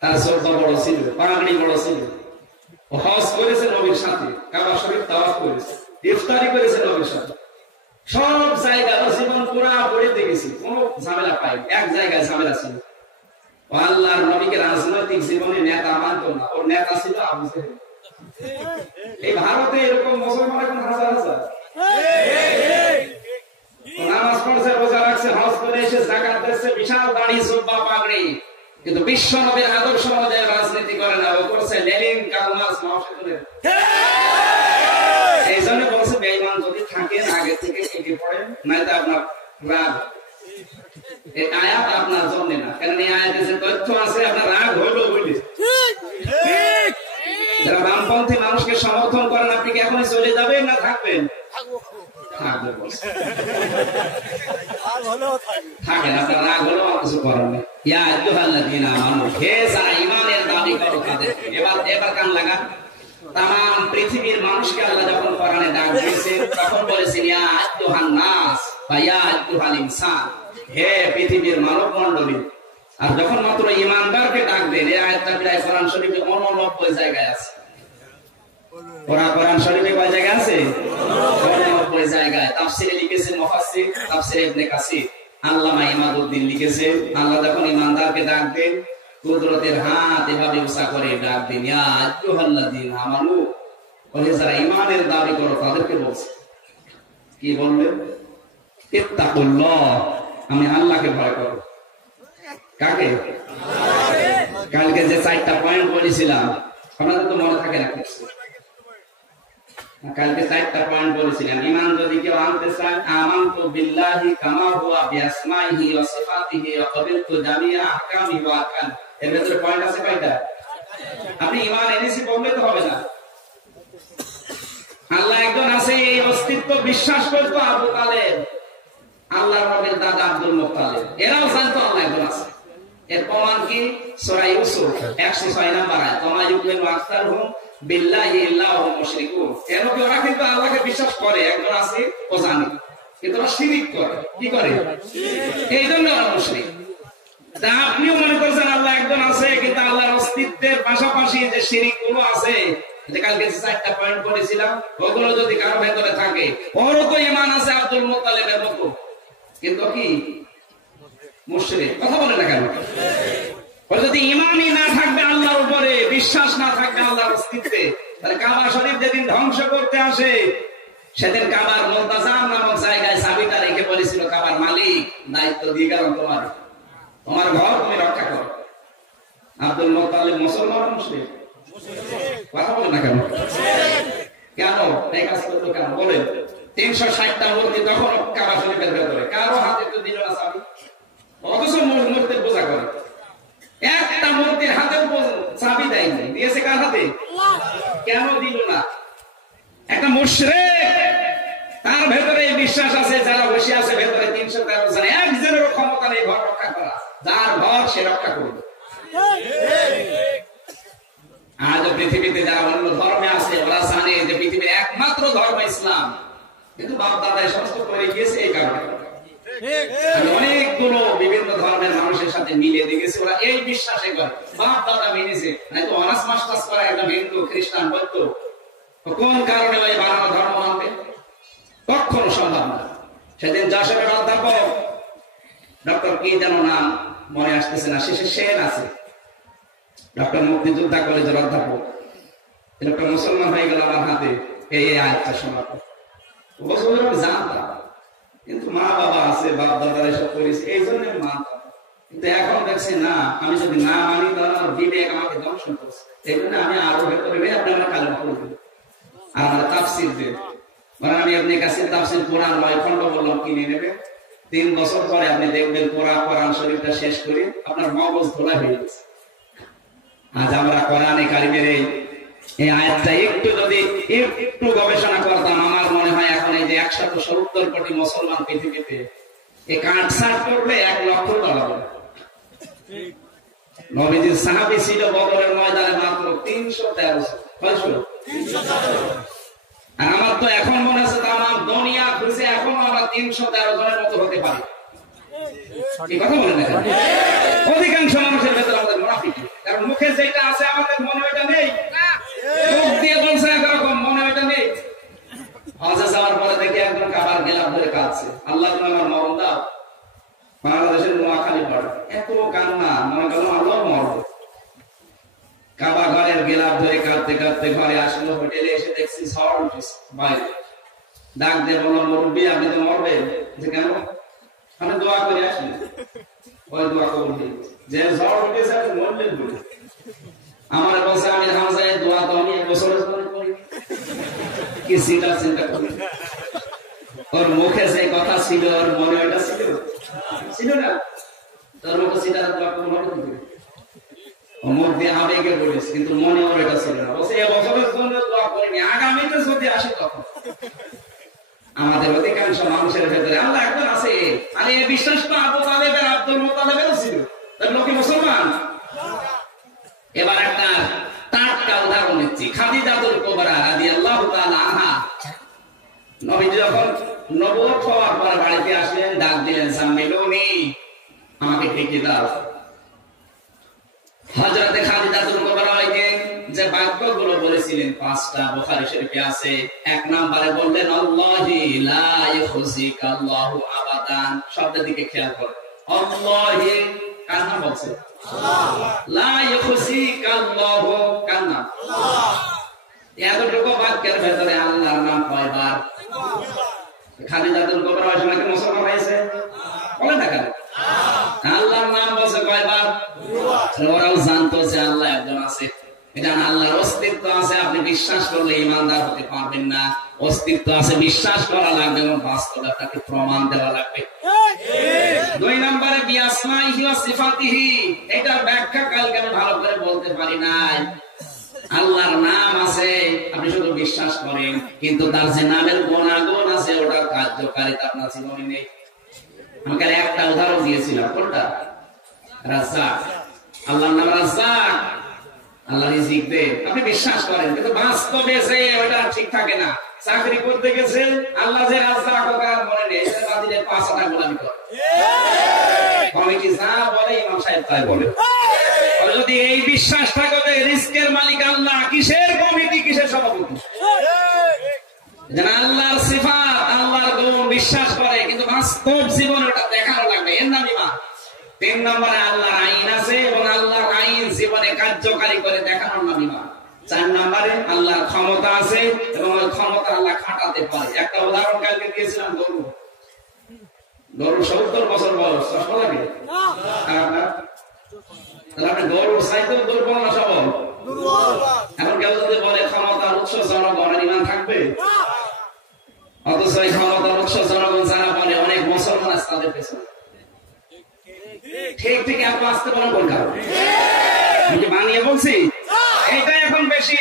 তার শ্রদ্ধা বড় ছিল, পাগড়ি বড় ছিল, হজ করেছে নবীর সাথে, কাবা শরীফ তাওয়াফ করেছে, ইফতারি করেছে নবীর সাথে, সব জায়গায় জীবন পুরা পড়ে দেখেছি, কোন ঝামেলা পাই। এক জায়গায় ঝামেলা ছিল, আল্লাহর নবীকে রাজনৈতিক জীবনে নেতা মানত না, ওর নেতা ছিল আবু জেহেল। এই ভারতে এরকম মুসলমান এখন হাজার হাজার নামাজ পড়ছে, রোজা রাখছে, হজ করে এসে যাকাত দিচ্ছে, বিশাল দাড়ি, জুব্বা, পাগড়ি, কিন্তু বিশ্ব নবীর আদর্শ অনুযায়ী রাজনীতি করে না, ও করছে লেনিন, কার্ল মার্কস, মাও সেতুনের। এই জন্য বলছে বেঈমান যদি থাকেন আগে থেকে কেটে পড়েন, নয়তো আপনার রাগ। এই আয়াত আপনার জন্য না, কারণ এই আয়াতে যে তথ্য আছে আপনার রাগ হইল বলে। যারা বামপন্থী মানুষকে সমর্থন করেন, আপনি কি এখনই চলে যাবেন না থাকবেন? থাকেন, আপনার রাগ হলেও কিছু করার নেই। ইয়া আইয়ুহাল্লাযীনা আমানু, হে যারা ঈমানের দাবি করো তাদের। এবার কান লাগা। তাম পৃথিবীর মানুষকে আল্লাহ যখন কোরআনে ডাক দিয়েছেন তখন বলেছেন ইয়া আইয়ুহান নাস বা ইয়া আইয়ুহাল ইনসান, হে পৃথিবীর মানব মণ্ডলী। আর যখন মাত্র ঈমানদারকে ডাক দেন, এই আয়াতটা প্রায় কোরআন শরীফে 89 জায়গায় আছে। কোরআন শরীফে কয় জায়গায় আছে? 89 জায়গায়। তাফসিরে লিখেছেন মুফাসসির তাফসির ইবনে কাসির, আল্লামা ইমাদউদ্দিন লিখেছেন, আল্লাহ যখন ঈমানদারকে ডাক দেন কুদরতের হাত এভাবে উঁচা করে ডাক দেন, ইয়া আইয়ুহাল্লাযীনা আমানু, বলে যারা ঈমানের দাবি করো তাদেরকে বলছে। কি বললেন? ইত্তাকুল্লাহ, আমি আল্লাহকে ভয় করো। কাকে? কালকে যে 4টা পয়েন্ট বলেছিলাম আপনাদের তো মনে থাকে না? কালকে 4টা পয়েন্ট বলেছিলাম। ঈমান যদি কেউ আনতে চায়, আমানতু বিল্লাহি কামা হুয়া বিআসমাইহি ওয়া সিফাতিহি ওয়া ক্বাবিলতু জামিআ আহকামিহি ওয়া আরকান। এর ভিতরে পয়েন্ট আছে কয়টা? আপনি ঈমান এনেছি বললে তো হবে না। আল্লাহ একজন আছে, এই অস্তিত্ব বিশ্বাস করতো আবু তালেব, আল্লাহর নবীর দাদা আব্দুল মুত্তালিব, এরাও জানতো আল্লাহ একজন আছে। এর প্রমাণ কি? সূরা ইউসুফ 106 নম্বর আয়াত, ওয়া মা ইউমিনু আকসারুহুম বিল্লাহি ইল্লা হুম মুশরিকুন। এর কি ওরা কিন্তু আল্লাহকে বিশ্বাস করে, একজন আছে ও জানে, কিন্তু ওরা শিরক করে। কি করে? এইজন্য ওরা মুশরিক। তা আপনিও মনে করছেন আল্লাহ একজন আছে, কিন্তু আল্লাহর অস্তিত্বের পাশাপাশি যে শিরক গুলো আছে, যে কালকে 4টা পয়েন্ট বলেছিলাম, ওগুলো যদি কারো ভেতরে থাকে, ওরও তো ঈমান আছে আব্দুল মুত্তালিবের মতো, কিন্তু কি মুশরিক। কথা বলে না কেন? যদি ঈমানই না থাকবে আল্লাহর উপরে, বিশ্বাস না থাকবে আল্লাহর অস্তিত্বে, তাহলে কাবা শরীফ যেদিন ধ্বংস করতে আসে সেদিন কাবার মুলতাজাম নামক জায়গায় চাবিটা রেখে বলেছিল কাবার মালিক, দায়িত্ব দিয়ে গেলাম তোমার ঘর তুমি রক্ষা করো। আব্দুল মুত্তালিব মুসলমান মুশরিক? কথা বলেন না কেন? কেন এই কাজ করলো কেন বলেন? 360টা মূর্তি তখন কাবা শরীফের ভেতরে, কারো হাতে তো দিল না চাবি, অথচ মূর্তির পূজা করে। একটা মূর্তির হাতে চাবি দেয়নি, দিয়েছে কার হাতে? কেন দিল না? একটা মুশরিক, তার ভেতরে বিশ্বাস আছে যারা বসে আছে ভেতরে 313 জন, একজনের ক্ষমতা নেই ঘর রক্ষা করা, যার ঘর সে রক্ষা করবে। আজ পৃথিবীতে যারা অন্য ধর্মে আছে ওরা জানে যে পৃথিবীর একমাত্র ধর্ম ইসলাম, কিন্তু বাপ দাদা সমস্ত করে গিয়েছে এই কারণে। অনেকগুলো বিভিন্ন ধর্মের মানুষের সাথে মিলিয়ে দেখেছে, ওরা এই বিশ্বাসে করে, বাপ দাদা মেনেছে। তো অনার্স মাস্টার্স করা একদম হিন্দু খ্রিস্টান বলতো, কোন কারণে ওই বানানো ধর্ম মানবে? কখনো সম্ভব না। সেদিন যশোরের অধ্যাপক ডক্টর কি যেন নাম মনে আসতেছে না, শেষে সেন আছে, ডক্টর মুক্তিযোদ্ধা কলেজের অধ্যাপক, একটা মুসলমান হয়ে গেল আমার হাতে এই আয়াতটা শোনার পর। আমি জানতাম, কিন্তু মা বাবা আছে, বাপ দাদারা এসব করেছে, এই জন্য মানতাম। কিন্তু এখন দেখছি না, আমি যদি না মানি তাহলে আমার বিবেক আমাকে দংশন করছে। এই জন্য আমি আরো ভেতরে আপনি আমার কালেমা পড়বেন আর আমার তাফসির দেন। মানে আমি আপনি কাছে তাফসির কোরআন 9 খন্ড বললাম, কিনে নেবে। 3 বছর পরে আপনি দেখবেন কোরআন শরীফটা শেষ করে আপনার মগজ ধোলা হয়ে গেছে। আজ আমরা কোরআনে কারিমের এই আয়াতটা একটু যদি একটু গবেষণা করতাম, আমার মনে হয় এখন এই যে 170 কোটি মুসলমান পৃথিবীতে এই কাটছাট করলে 1 লক্ষ দাঁড়াবে। নবীজির সাহাবী ছিল বদরের ময়দানে মাত্র 313। আর আমার তো এখন মনে আছে তামাম দুনিয়া খুঁজে এখনো আমরা 313 জনের মতো হতে পারি। এই কথা বলেন না? অধিকাংশ মানুষের ভেতরে আমাদের মুনাফিক, কারণ মুখে যেটা আছে আমাদের মনে ওইটা নেই, মুখ দিয়ে বলছে একরকম, মনে ওইটা নেই। হজে যাওয়ার পরে দেখি একজন কাবার গেলাম ধরে কাঁদছে, আল্লাহ তুমি আমার মরণ দাও। বাংলাদেশের নোয়াখালী পড়ে, এত কান্না, মনে করলাম আল্লাহ মরব। কাবা ঘরের গেলাম ধরে কাঁদতে কাঁদতে ঘরে আসলো, হোটেলে এসে দেখছি ঝড় উঠেছে বাইরে। ডাক দিয়ে বললাম, মুরব্বী আপনি তো মরবেন। যে কেন? আমি দোয়া করে আসি। ওই দোয়া কবুল হয়ে গেছে, যে ঝড় উঠেছে আপনি মরলেন বলে। আমার বলছে আমি হামজায় দোয়া তো আমি 1 বছরের জন্য করি, কি চিন্তা করি। ওর মুখে যে কথা ছিল ওর মনে ওইটা ছিল না, তোর মুখে চিন্তা দোয়া কবুল হবে। মুখ দিয়ে আবেগে বলিস, কিন্তু মনে ওর এটা ছিল না। বলছে 1 বছরের জন্য দোয়া করিনি, আগামীতে যদি আসে তখন। আমাদের অধিকাংশ মানুষের ভেতরে আল্লাহ একজন আছে, আর এই বিশ্বাস তো আবু তালেবের, আব্দুল মুত্তালিবেরও ছিল। লোকে মুসলমান। এবার একটা টাটকা উদাহরণ দিচ্ছি, খাদিজাতুল কুবরা রাদিয়াল্লাহু তাআলা আনহা। নবীজি যখন নবুয়ত হওয়ার পরে বাড়িতে আসলেন, ডাক দিলেন, সাম্মিলুনি, আমাকে ডেকে দাও। হযরতে খাদিজাতুল কুবরা যে বাক্যগুলো বলেছিলেন 5টা বুখারী শরীফে আছে। 1 নম্বরে বললেন, আল্লাহি লা ইখজিকাল্লাহু আবাদান। শব্দের দিকে খেয়াল করুন, আল্লাহি কার নাম বলছে? আল্লাহ। লা ইখজিকাল্লাহু কার নাম? আল্লাহ। এতটুকু বাক্যের ভেতরে আল্লাহর নাম কয়বার? খাদিজাতুল কুবরা ওই সময় কি মুসলমান হয়েছে? বলেন না কেন? আল্লাহর নাম বলছে কয়বার? 2বার। ওরাও জানতো যে আল্লাহ একজন আছে, এটা আল্লাহর অস্তিত্ব আছে। আপনি বিশ্বাস করলে ইমানদার হতে পারবেন না। অস্তিত্ব আছে, বিশ্বাস করা লাগবে এবং বাস্তবতাকে প্রমাণ দেওয়া লাগবে। 2 নম্বরে বিআসমাইহি ওয়া সিফাতিহি, এটার ব্যাখ্যা কালকে আমি ভালো করে বলতে পারি নাই। আল্লাহর নাম আছে, আপনি শুধু বিশ্বাস করেন, কিন্তু তার যে নামের গুণাগুণ আছে ওটার কার্যকারিতা আপনার জীবনে নেই। আমি কাল একটা উদাহরণ দিয়েছিলাম, কোনটা? রাজ্জাক। আল্লাহর নাম রাজ্জাক, আল্লাহ রিজিক দেন, আপনি বিশ্বাস করেন, কিন্তু বাস্তবে যে ওটা ঠিক থাকে না। চাকরি করতে গেছেন, আল্লাহ যে রাজ্জাক ওকার মনে নেই, বাতিলের 5টা গোলামি করে। কমিটি যা বলে ইমাম সাহেব তাই বলে। যদি এই বিশ্বাস থাকে যে রিস্কের মালিক আল্লাহ, কিসের কমিটি, কিসের সভাপতি? আল্লাহর সিফাত, আল্লাহর গুণ বিশ্বাস করে, কিন্তু বাস্তব জীবনে ওটা দেখানো লাগবে, এর নাম ইমান। 3 নম্বরে আল্লাহর আইন আছে এবং আল্লাহর আইন জীবনে কার্যকারী করে দেখানোর নাম ইমান। 4 নম্বরে আল্লাহর খাটাতে পারে। একটা উদাহরণ কালকে দিয়েছিলাম, গরু 70 বছর বয়স, চশমা লাগে তাহলে আপনি গরুর সাইকেল দুর্বল না সবল? এখন কেউ যদি বলে ক্ষমতার উৎস জনগণের, ইমান থাকবে? অথচ এই ক্ষমতার উৎস জনগণ যারা বলে অনেক মুসলমান আছে তাদের পেছনে। ঠিক ঠিক আপনি আসতে বলেন কোনটা? আমি মানিয়ে বলছি এইটাই এখন বেশি।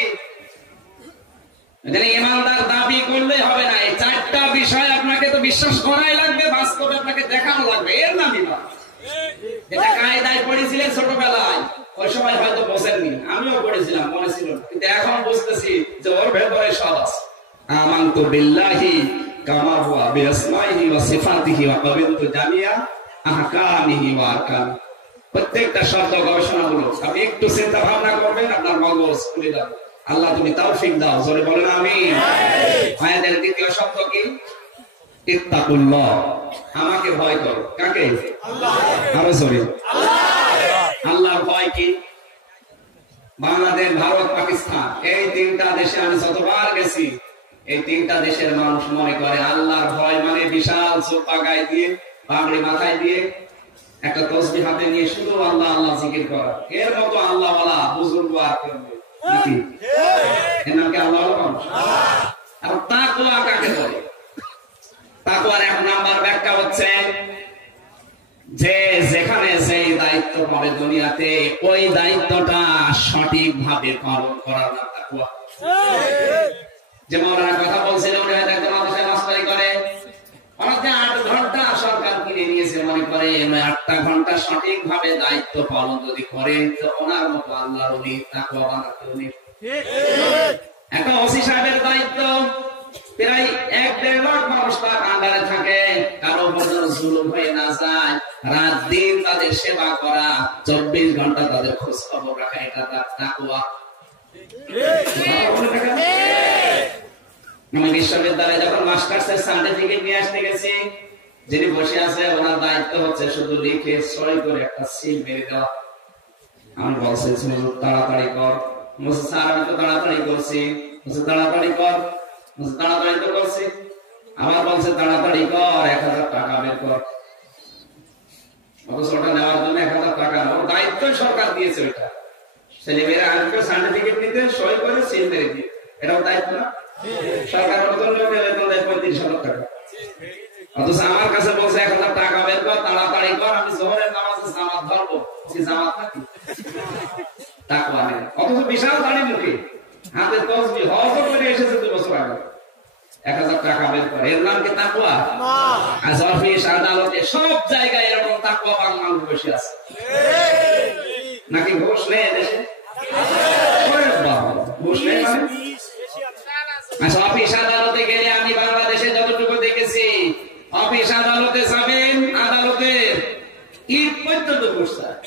ইমানদার দাবি করলে হবে না, এই 4টা বিষয় আপনাকে তো বিশ্বাস করাই লাগবে, বাস্তবে আপনাকে দেখানো লাগবে, এর নাম ইমান। এটা কায়দায় পড়েছিলেন ছোটবেলায়, ওই সময় হয়তো বোঝেননি, আমিও পড়েছিলাম, মনে ছিল, কিন্তু এখন বুঝতেছি যে ওর ভেতরে সব আছে। আমানতু বিল্লাহি কামা হুয়া বিআসমাইহি ওয়া সিফাতিহি ওয়া কাবিলতু জামিয়া আহকামিহি ওয়া আরকান। প্রত্যেকটা শব্দ গবেষণামূলক। আপনি একটু চিন্তা ভাবনা করবেন, আপনার মগজ খুলে যাবে। আল্লাহ তুমি তৌফিক দাও, জোরে বলেন আমিন। আয়াতের দ্বিতীয় শব্দ কি? ইত্তাকুল্লাহ, আমাকে ভয় করো। কাকে? আল্লাহ। আরো জোরে আল্লাহ। ভয় কি? বাংলাদেশ, ভারত, পাকিস্তান, এই 3টা দেশে আমি যতবার গেছি, এই 3টা দেশের মানুষ মনে করে আল্লাহর ভয় মানে বিশাল জুব্বা গায়ে দিয়ে, পাগড়ি মাথায় দিয়ে, একটা তসবিহ হাতে নিয়ে শুধু আল্লাহ আল্লাহ জিকির করা। এর মতো আল্লাহ ওয়ালা বুজুর্গ আর কেউ নেই নাকি? এর নাম কি আল্লাহ ওয়ালা? আর তাকওয়া কাকে বলে? তাকওয়ার 1 নাম্বার ব্যাখ্যা হচ্ছে যে যেখানে যেই দায়িত্ব পাবে দুনিয়াতে, ওই দায়িত্বটা সঠিকভাবে পালন করার নাম তাকওয়া। যে মৌলানা কথা বলছিল, উনি হয়তো একজন মাদ্রাসায় মাস্টারি করে, অনেকে 8 ঘন্টা সরকার কিনে নিয়েছে, মনে করে 8টা ঘন্টা সঠিকভাবে দায়িত্ব পালন যদি করেন তো ওনার মতো আল্লাহর ওলি তাকওয়া বানাতে উনি। একটা ওসি সাহেবের দায়িত্ব প্রায় 1-1.5 লাখ মানুষ তার আন্ডারে থাকে, কারো উপর যেন জুলুম হয়ে না যায়, রাত দিন তাদের সেবা করা, 24 ঘন্টা তাদের খোঁজ খবর রাখা, এটা তার তাকওয়া। আমি বিশ্ববিদ্যালয়ে যখন মাস্টার্সের সার্টিফিকেট নিয়ে আসতে গেছি, যিনি বসে আছে ওনার দায়িত্ব হচ্ছে শুধু লিখে সই করে একটা সিল মেরে দেওয়া। আমি বলছি তাড়াতাড়ি কর। স্যার আমি তো তাড়াতাড়ি করছি। তাড়াতাড়ি কর। তাড়াতাড়ি তো করছি। আমার বলছে তাড়াতাড়ি কর, 1000 টাকা বের কর। অথচ ওটা নেওয়ার জন্য 1000 টাকা ওর দায়িত্ব সরকার দিয়েছে। ওইটা ছেলেমেয়েরা আসবে সার্টিফিকেট নিতে, সই করে সিল মেরে দিয়ে, এটাও দায়িত্ব না? সরকার বেতন 35,000 টাকা, অথচ আমার কাছে বলছে 1000 টাকা বের কর, তাড়াতাড়ি কর, আমি জোহরের নামাজে জামাত ধরবো। জামাত নাকি? তাকওয়া নেই। অথচ বিশাল দাড়ি মুখে, হাতে তসবিহ, হজ করে এসেছে 2 বছর আগে। 1000 টাকা বের করে, এর নাম কি তাকওয়া? আজ অফিস আদালতে সব জায়গায় এরকম তাকওয়াবান মানুষ বসে আছে। নাকি ঘুষ নেই দেশে? ঘুষ নেই মানে? আচ্ছা, অফিস আদালতে গেলে আমি বাংলাদেশে যতটুকু দেখেছি, অফিস আদালতে যাবেন, আদালতের ইট পর্যন্ত ঘুষ চায়।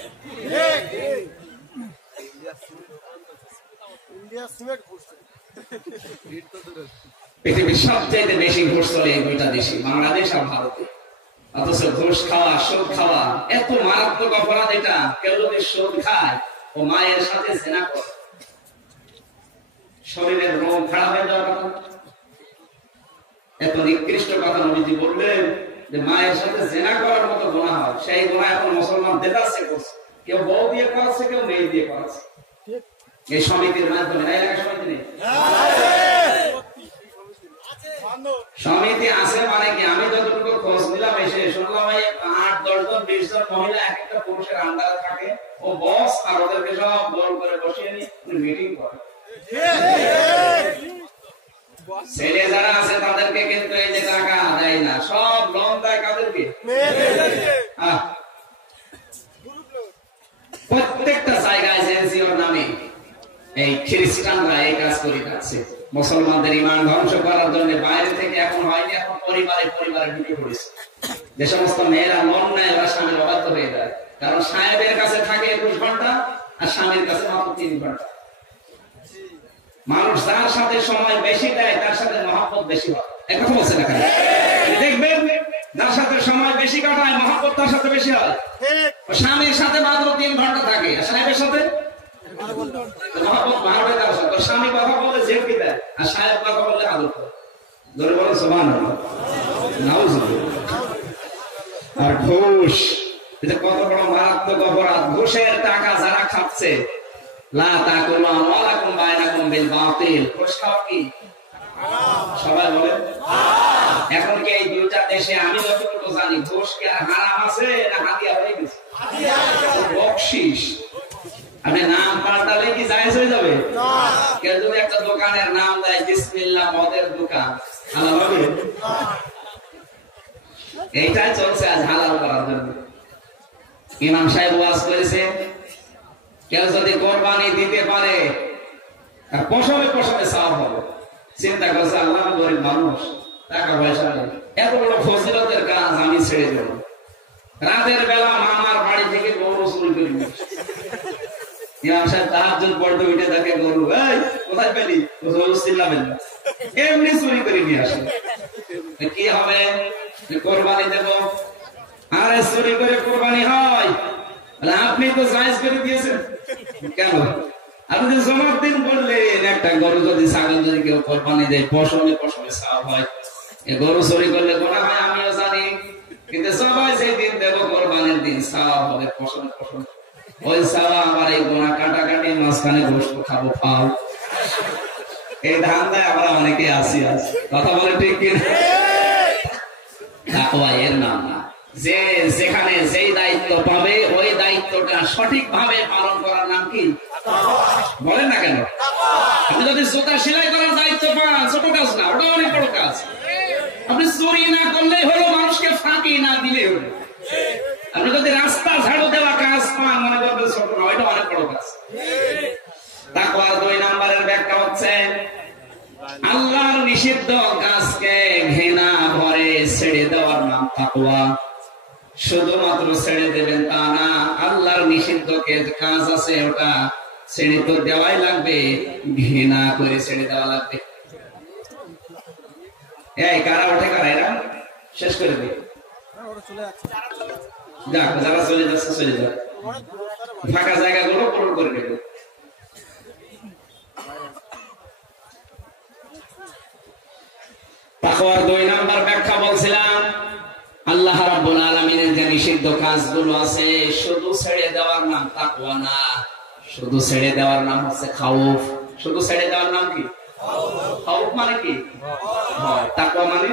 পৃথিবীর সবচেয়ে বেশি ঘুষ চলে এই 2টা দেশে, বাংলাদেশ আর ভারতে। অথচ ঘুষ খাওয়া, সুদ খাওয়া এত মারাত্মক অপরাধ। এটা কেউ যদি সুদ খায়, ও মায়ের সাথে জেনা করে, শরীরের রোগ খারাপ হয়ে যাওয়ার কথা। এত নিকৃষ্ট কথা নবীজি বললেন যে মায়ের সাথে জেনা করার মতো গুনাহ হয়। সেই গুনাহ এখন মুসলমান দেদারসে করছে, কেউ বউ দিয়ে করাচ্ছে, কেউ মেয়ে দিয়ে করাচ্ছে। এই সমিতির মাধ্যমে, না এলাকা সমিতি নেই? সমিতি আছে মানে কি? আমি যতটুকু খোঁজ নিলাম, এসে শুনলাম 8-10 জন 20 জন মহিলা এক একটা পুরুষের আন্ডারে থাকে। ও বস আর ওদেরকে সব গোল করে বসিয়ে নিয়ে মিটিং করে। ছেলে যারা আছে তাদেরকে কিন্তু এই যে টাকা দেয় না, সব লোন দেয় কাদেরকে? প্রত্যেকটা জায়গায় এনজিওর নামে এই খ্রিস্টানরা এই কাজ করে যাচ্ছে। মুসলমানদের ইমান ধ্বংস করার জন্য বাইরে থেকে এখন হয়নি, এখন পরিবারে পরিবারে ঢুকে পড়েছে। যে সমস্ত মেয়েরা লোন নেয়, ওরা স্বামীর অবাধ্য হয়ে যায়, কারণ সাহেবের কাছে থাকে 21 ঘন্টা আর স্বামীর কাছে মাত্র 3 ঘন্টা। মানুষ যার সাথে সময় বেশি দেয় তার সাথে মহব্বত বেশি হয়। এক কথা বলছে না? দেখবেন যার সাথে সময় বেশি কাটায় মহব্বত তার সাথে বেশি হয়। স্বামীর সাথে মাত্র 3 ঘন্টা থাকে, আর সাহেবের সাথে মহব্বত বাড়বে তার সাথে। স্বামী কথা বলে জেদ দেয় আর সাহেব কথা বলে আদর করে। ধরে বলো সুবহানাল্লাহ। নাউজুবিল্লাহ। আর ঘুষ, এটা কত বড় মারাত্মক অপরাধ। ঘুষের টাকা যারা খাচ্ছে, লা তাকুলু আমওয়ালাকুম বাইনাকুম বিল বাতিল, ঘুষ খাওয়া কি সবাই বলে? এখন কি এই দুইটা দেশে আমি যতটুকু জানি ঘুষ কি হারাম আছে না হাদিয়া হয়ে গেছে? বকশিশ। আপনি নাম পাল্টালে কি জায়েজ হয়ে যাবে? কেউ যদি একটা দোকানের নাম দেয় বিসমিল্লাহ মদের দোকান, হালাল হবে? এইটাই চলছে আজ হালাল করার জন্য। ইমাম সাহেব ওয়াজ করেছে, কেউ যদি কোরবানি দিতে পারে পশমে পশমে সওয়াব হবে। চিন্তা করছে আল্লাহ, গরিব মানুষ, টাকা পয়সা নেই, এত বড় ফজিলতের কাজ আমি ছেড়ে দেব। রাতের বেলা মামার বাড়ি থেকে গরু চুরি করে নিয়ে আসে। ইমাম সাহেব তাহাজ্জুদ পড়তে উঠে তাকে গরু, এই কোথায় পেলি? চিল্লাবেন না, এমনি চুরি করে নিয়ে আসে। কি হবে? কোরবানি দেব। আরে চুরি করে কোরবানি হয়? আপনি তো জায়েজ করে দিয়েছেন। কেন? আপনি জমার দিন বললেন একটা গরু যদি ছাগল যদি কেউ কোরবানি দেয় পশমে পশমে সওয়াব হয়। গরু চুরি করলে গুনাহ হয় আমিও জানি, কিন্তু সবাই সেই দিন দেব কোরবানির দিন সওয়াব হবে পশমে পশমে। ওই সওয়াব আমার এই গুনাহ কাটাকাটি মাঝখানে গোশত খাবো পাও, এই ধান্দায় আমরা অনেকে আসি। কথা বলে ঠিক কিনা? তাকওয়া এর নাম না। যে যেখানে যেই দায়িত্ব পাবে ওই দায়িত্বটা সঠিকভাবে পালন করার নাম কি? বলেন না কেন? আপনি যদি জুতা সেলাই করার দায়িত্ব পান, ছোট কাজ না, ওটা অনেক বড় কাজ। আপনি চুরি না করলেই হলো, মানুষকে ফাঁকি না দিলে হলো। আপনি যদি রাস্তা ঝাড়ু দেওয়া কাজ পান, মনে করবেন ছোট না, ওইটা অনেক বড় কাজ। তাকওয়ার 2 নম্বরের ব্যাখ্যা হচ্ছে আল্লাহর নিষিদ্ধ কাজকে ঘৃণা ভরে ছেড়ে দেওয়ার নাম তাকওয়া। শুধুমাত্র ছেড়ে দেবেন তা না, আল্লাহর নিষিদ্ধ কাজ আছে ওটা ছেড়ে তো দেওয়াই লাগবে, ঘৃণা করে ছেড়ে দেওয়া লাগবে। এই কারা ওঠে, কারা এরা শেষ করে দিই। যাক, যারা চলে যাচ্ছে চলে যাক, ফাঁকা জায়গাগুলো পূরণ করে দেব। তাকওয়ার 2 নাম্বার ব্যাখ্যা বলছিলাম, আল্লাহ রাব্বুল আলামিনের যে নিষিদ্ধ কাজগুলো আছে শুধু ছেড়ে দেওয়ার নাম তাকওয়া না, শুধু ছেড়ে দেওয়ার নাম হচ্ছে খাউফ। শুধু ছেড়ে দেওয়ার নাম কি? খাউফ মানে কি? ভয়। তাকওয়া মানে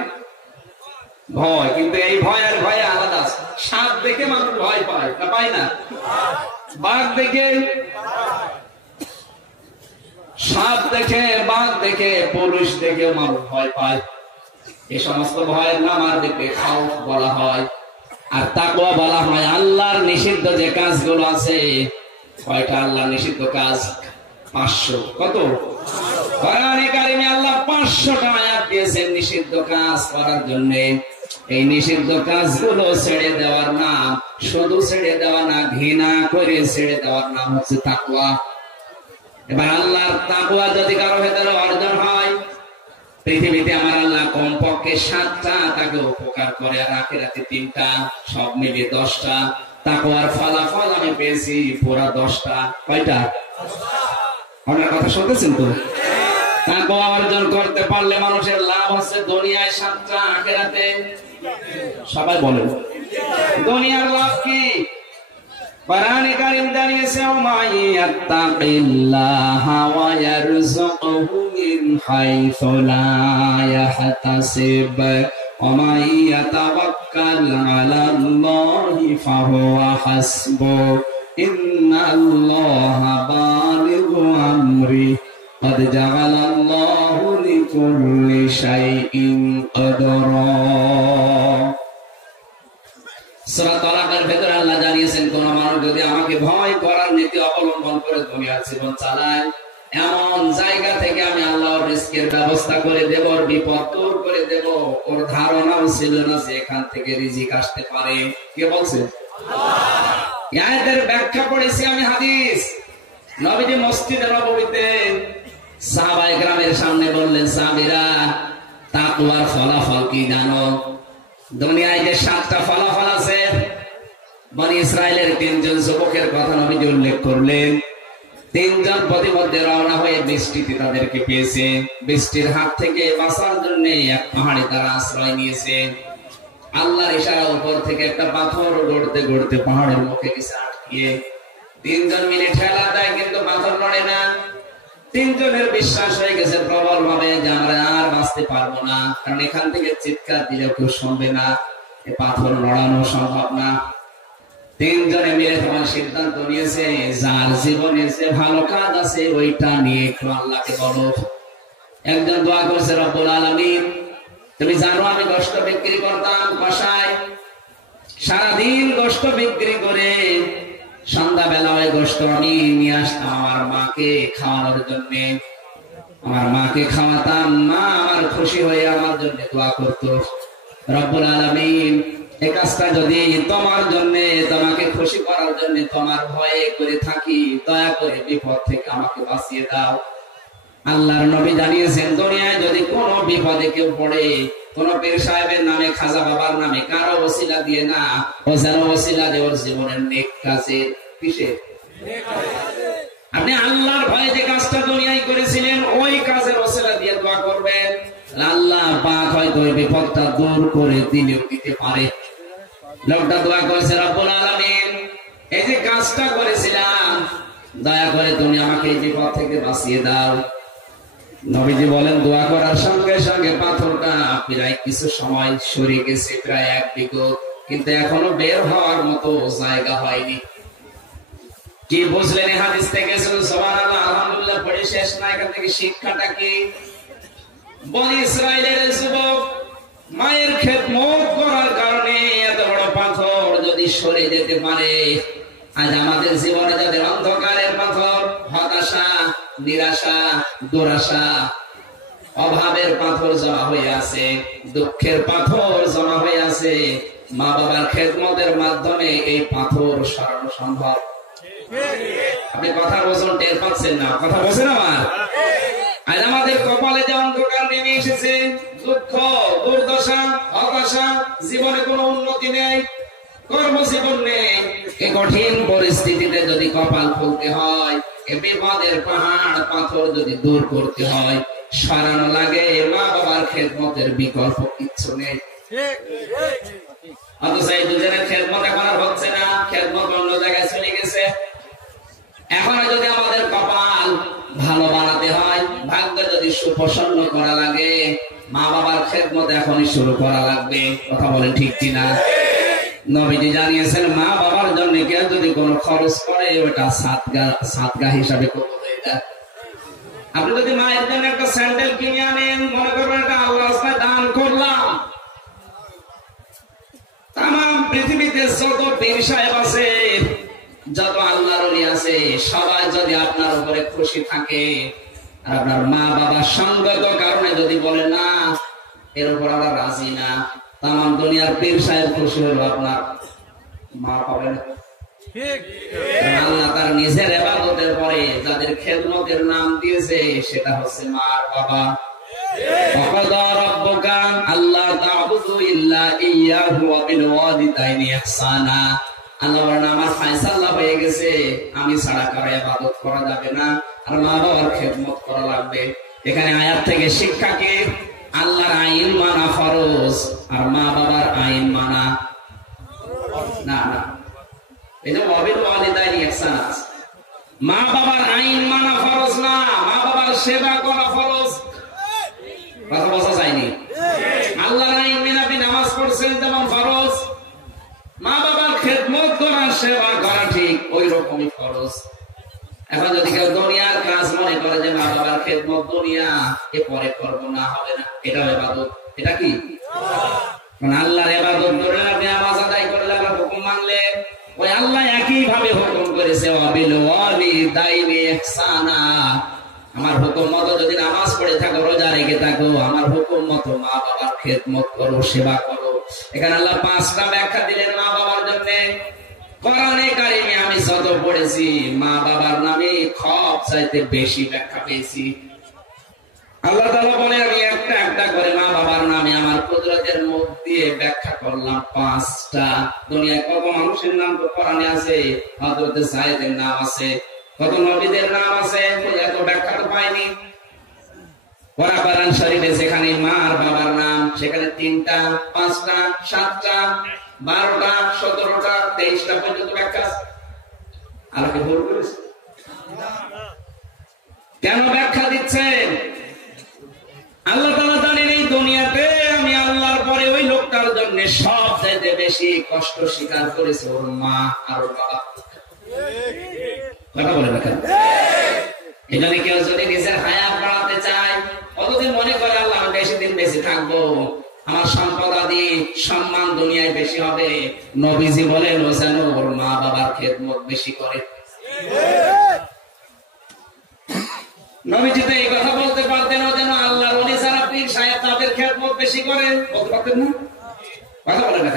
ভয়, কিন্তু এই ভয় আর ভয় আলাদা। সাপ দেখে মানুষ ভয় পায় না, পায় না? বাঘ দেখে, সাপ দেখে, বাঘ দেখে, পুলিশ দেখে মানুষ ভয় পায়। এই সমস্ত ভয়ের নাম আরবিতে খাউফ বলা হয়। আর তাকওয়া বলা হয় আল্লাহর নিষিদ্ধ যে কাজগুলো আছে। কয়টা আল্লাহর নিষিদ্ধ কাজ? 500। কত? কোরআনে কারিমে আল্লাহ 500টা আয়াত দিয়েছেন নিষিদ্ধ কাজ করার জন্য। এই নিষিদ্ধ কাজগুলো ছেড়ে দেওয়ার নাম, শুধু ছেড়ে দেওয়া না, ঘৃণা করে ছেড়ে দেওয়ার নাম হচ্ছে তাকওয়া। এবার আল্লাহর তাকওয়া যদি কারো ভেতরে অর্জন হয়, পৃথিবীতে আমার আল্লাহ কমপক্ষে 7টা তাকে উপকার করে, আর আখিরাতে 3টা, সব মিলিয়ে 10টা। তাকওয়ার ফলাফল আমি পেয়েছি পুরা 10টা। কয়টা? আপনার কথা শুনতেছেন তো? তাকওয়া অর্জন করতে পারলে মানুষের লাভ হচ্ছে দুনিয়ায় 7টা, আখিরাতে সবাই বলেন দুনিয়ার লাভ কি? কোরআনে কারীম জানিয়েছে ওমাইয়াত্তাকিল্লাহা ওয়া ইয়ারযুকহু মিন হাইসু লা ইয়াহতাসিব ওয়া মাইয়াতাওয়াক্কাল আলাল্লাহি ফাহুয়া হাসবু ইন্নাল্লাহা বালিগু আমরি قد جعل الله لكل شيء قدرا। সূরা তালাকের ভেতরে আল্লাহ জানিয়েছেন, কোন মানুষ যদি আমাকে ভয় করার নীতি অবলম্বন করে দুনিয়ার জীবন চালায়, এমন জায়গা থেকে আমি আল্লাহর রিজকের ব্যবস্থা করে দেব, বিপদ দূর করে দেব। ওর ধারণাও ছিল না যে এখান থেকে রিজিক আসতে পারে। কে বলছে? আল্লাহ। আয়াতের ব্যাখ্যা পড়েছি আমি হাদিস। নবীজি মসজিদে নববীতে সাহাবায়ে কেরামের সামনে বললেন, সাহাবীরা তাকওয়ার ফলাফল কি জানো? দুনিয়ায় যে 7টা ফলাফল আছে, বনি ইসরাইলের 3 জন যুবকের কথা নবীজি উল্লেখ করলেন। তিনজন প্রতিমধ্যে রওনা হয়ে বৃষ্টিতে তাদেরকে পেয়েছে। বৃষ্টির হাত থেকে বাঁচার জন্য এক পাহাড়ে তারা আশ্রয় নিয়েছে। আল্লাহর ইশারা উপর থেকে একটা পাথর গড়তে গড়তে পাহাড়ের মুখে গেছে আটকিয়ে। তিনজন মিলে ঠেলা দেয়, কিন্তু পাথর নড়ে না। তিনজনের বিশ্বাস হয়ে গেছে প্রবল ভাবে যে আমরা আর বাঁচতে পারবো না, কারণ এখান থেকে চিৎকার দিলে কেউ শুনবে না, এ পাথর নড়ানো সম্ভব না। তিনজনে মিলে তোমার সিদ্ধান্ত নিয়েছে, যার জীবনে যে ভালো কাজ আছে ওইটা নিয়ে একটু আল্লাহকে বলো। একজন দোয়া করছে, রব্বুল আলামিন তুমি জানো আমি গোশত বিক্রি করতাম কষায়, সারাদিন গোশত বিক্রি করে সন্ধ্যাবেলা ওই গোশত আমি নিয়ে আসতাম আমার মাকে খাওয়ানোর জন্য। আমার মাকে খাওয়াতাম, মা আমার খুশি হয়ে আমার জন্য দোয়া করতো। রব্বুল আলামিন এই কাজটা যদি তোমার জন্য, তোমাকে খুশি করার জন্য তোমার ভয়ে করে থাকি, দয়া করে বিপদ থেকে আমাকে বাঁচিয়ে দাও। আল্লাহর নবী জানিয়েছেন, দুনিয়ায় যদি কোনো বিপদে কেউ পড়ে, কোন পীর সাহেবের নামে, খাজা বাবার নামে, কারো ওসিলা দিয়ে না, ও যেন ওসিলা দিয়ে ওর জীবনের নেক কাজের, কিসের? আপনি আল্লাহর ভয়ে যে কাজটা দুনিয়ায় করেছিলেন ওই কাজের ওসিলা দিয়ে দোয়া করবেন, আল্লাহ পাক হয়তো ওই বিপদটা দূর করে দিলেও দিতে পারে। লোকটা দোয়া করেছে, রব্বুল আলামিন এই যে কাজটা করেছিলাম দয়া করে তুমি আমাকে এই বিপদ থেকে বাঁচিয়ে দাও। নবীজি বলেন, দোয়া করার সঙ্গে সঙ্গে পাথরটা প্রায় কিছু সময় সরে গেছে, প্রায় 1 বিঘত, কিন্তু এখনো বের হওয়ার মতো জায়গা হয়নি। কি বুঝলেন এই হাদিস থেকে? সুবহানাল্লাহ, আলহামদুলিল্লাহ পড়ে শেষ না। এখান থেকে শিক্ষাটা কি? বনি ইসরাইলের যুবক মায়ের খেদমত করার কারণে এত বড় পাথর যদি সরে যেতে পারে, আজ আমাদের জীবনে যাদের অন্ধকারের পাথর, হতাশা, নিরাশা, দুরাশা, অভাবের পাথর জমা হয়ে আছে, দুঃখের পাথর জমা হয়ে আছে, মা বাবার খেদমতের মাধ্যমে এই পাথর সরানো সম্ভব। আপনি কথা বলছেন, টের পাচ্ছেন না? কথা বলছেন আমার? আজ আমাদের কপালে যে অন্ধকার নেমে এসেছে, দুঃখ, দুর্দশা, হতাশা, জীবনে কোনো উন্নতি নেই, কর্মজীবন নেই, এই কঠিন পরিস্থিতিতে যদি কপাল খুলতে হয়, এই বিপদের পাহাড় পাথর যদি দূর করতে হয়, সরানো লাগে, মা বাবার খেদমতের বিকল্প কিচ্ছু নেই। অথচ এই দুজনের খেদমত এখন আর হচ্ছে না, খেদমত অন্য জায়গায় চলে গেছে। এখন যদি আমাদের কপাল ভালো বানাতে হয়, ভাগ্য যদি সুপ্রসন্ন করা লাগে, মা বাবার খেদমত এখনই শুরু করা লাগবে। কথা বলেন ঠিক কিনা? নবীজি জানিয়েছেন, মা বাবার জন্য কেউ যদি কোনো খরচ করে ওটা সাদগা হিসাবে কবুল হয়ে যায়। আপনি যদি মায়ের জন্য একটা স্যান্ডেল কিনে আনেন, মনে করবেন এটা আল্লাহর রাস্তায় দান করলাম। তাম পৃথিবীতে যত পীর সাহেব আছে, যত আল্লাহর ওলি আছে, সবাই যদি আপনার উপরে খুশি থাকে, আর আপনার মা বাবার সঙ্গত কারণে যদি বলে না এর উপর আমরা রাজি না, তাম দুনিয়ার পীর সাহেব খুশি হলো, আপনার মা পাবেন। আল্লাহ তার নিজের ইবাদতের পরে যাদের খেদমতের নাম দিয়েছে সেটা হচ্ছে মা আর বাবা। ওয়াকাদা রাব্বুকা আল্লা তা'বুদু ইল্লা ইয়্যাহু ওয়া বিল ওয়ালিদাইনি ইহসানা। আল্লাহর নামে ফয়সালা হয়ে গেছে, আমি ছাড়া কারো ইবাদত করা যাবে না, আর মা বাবার খেদমত করা লাগবে। এখানে আয়াত থেকে শিক্ষা কি? আল্লাহর আইন মানা ফরজ, আর মা বাবার আইন মানা না। এই যে ওয়াবিল ওয়ালিদাইনি ইহসানা, মা বাবার আইন মানা ফরজ না, মা বাবার সেবা করা ফরজ। কথা বোঝা যায়নি? আল্লাহর আইন মেনে আপনি নামাজ পড়ছেন যেমন ফরজ, মা বাবার খেদমত করা, সেবা করা ঠিক ওই রকমই ফরজ। এখন যদি কেউ দুনিয়ার কাজ মনে করে যে মা বাবার খেদমত দুনিয়া, এ পরে করবো না, হবে না, এটাও ইবাদত। এটা কি? আল্লাহর ইবাদত করে আপনি নামাজ আদায় করলে, আবার হুকুম মানলে, ওই আল্লাহ একই ভাবে হুকুম করেছে, ওয়াবিল ওয়ালিদাইনি ইহসানা। আমার হুকুম মতো যদি নামাজ পড়ে থাকো, রোজা রেখে থাকো, আমার হুকুম মতো মা বাবার খেদমত করো, সেবা করো। এখানে আল্লাহ 5টা ব্যাখ্যা দিলেন মা বাবার জন্য। কোরআনে কারিমে আমি যত পড়েছি, মা বাবার নামে সব চাইতে বেশি ব্যাখ্যা পেয়েছি। আল্লাহ তাআলা বলে, আমি একটা একটা করে মা বাবার নামে আমার কুদরতের মুখ দিয়ে ব্যাখ্যা করলাম 5টা। দুনিয়ায় কত মানুষের নাম তো কোরআনে আছে, হযরত সাইয়েদের নাম আছে, কত নবীদের নাম আছে, এত ব্যাখ্যা তো পাইনি। কোরআন শরীফে যেখানে মার বাবার নাম, সেখানে 3টা, 5টা, 7টা, 12টা, 17টা, 23টা পর্যন্ত ব্যাখ্যা আছে। আলোকে ভুল করেছে কেন ব্যাখ্যা দিচ্ছেন? আল্লাহ তাআলা জানেন এই দুনিয়াতে আমি আল্লাহর পরে ওই লোকটার জন্য সবচেয়ে বেশি কষ্ট স্বীকার করেছে ওর মা আর ওর বাবা। কথা বলে দেখেন, এই জন্য কেউ যদি নিজের হায়াত বাড়াতে চায়, অতদিন মনে করে আল্লাহ আমি বেশি দিন বেশি থাকবো, আমার সম্পদ আদি সম্মান দুনিয়ায় বেশি হবে, নবীজি বলেন ও যেন ওর মা বাবার খেদমত বেশি করে। নবীজি তো এই কথা বলতে পারতেন ও যেন আল্লাহর ওলি যারা পীর সাহেব তাদের খেদমত বেশি করে, বলতে পারতেন না? কথা বলে না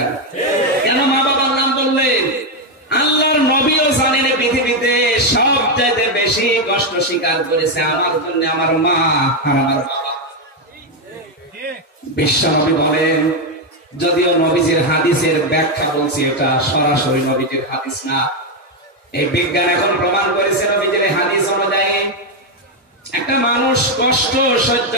কেন মা বাবার নাম বললেন? আল্লাহর নবীও জানেন পৃথিবীতে সবচাইতে বেশি কষ্ট স্বীকার করেছে আমার জন্য আমার মা আর আমার বাবা। বিশ্ব নবী বলেন, যদিও নবীজির হাদিসের ব্যাখ্যা বলছি, এটা সরাসরি নবীজির হাদিস না। এই বিজ্ঞান এখন প্রমাণ করেছে নবীজির হাদিস অনুযায়ী একটা মানুষ কষ্ট সহ্য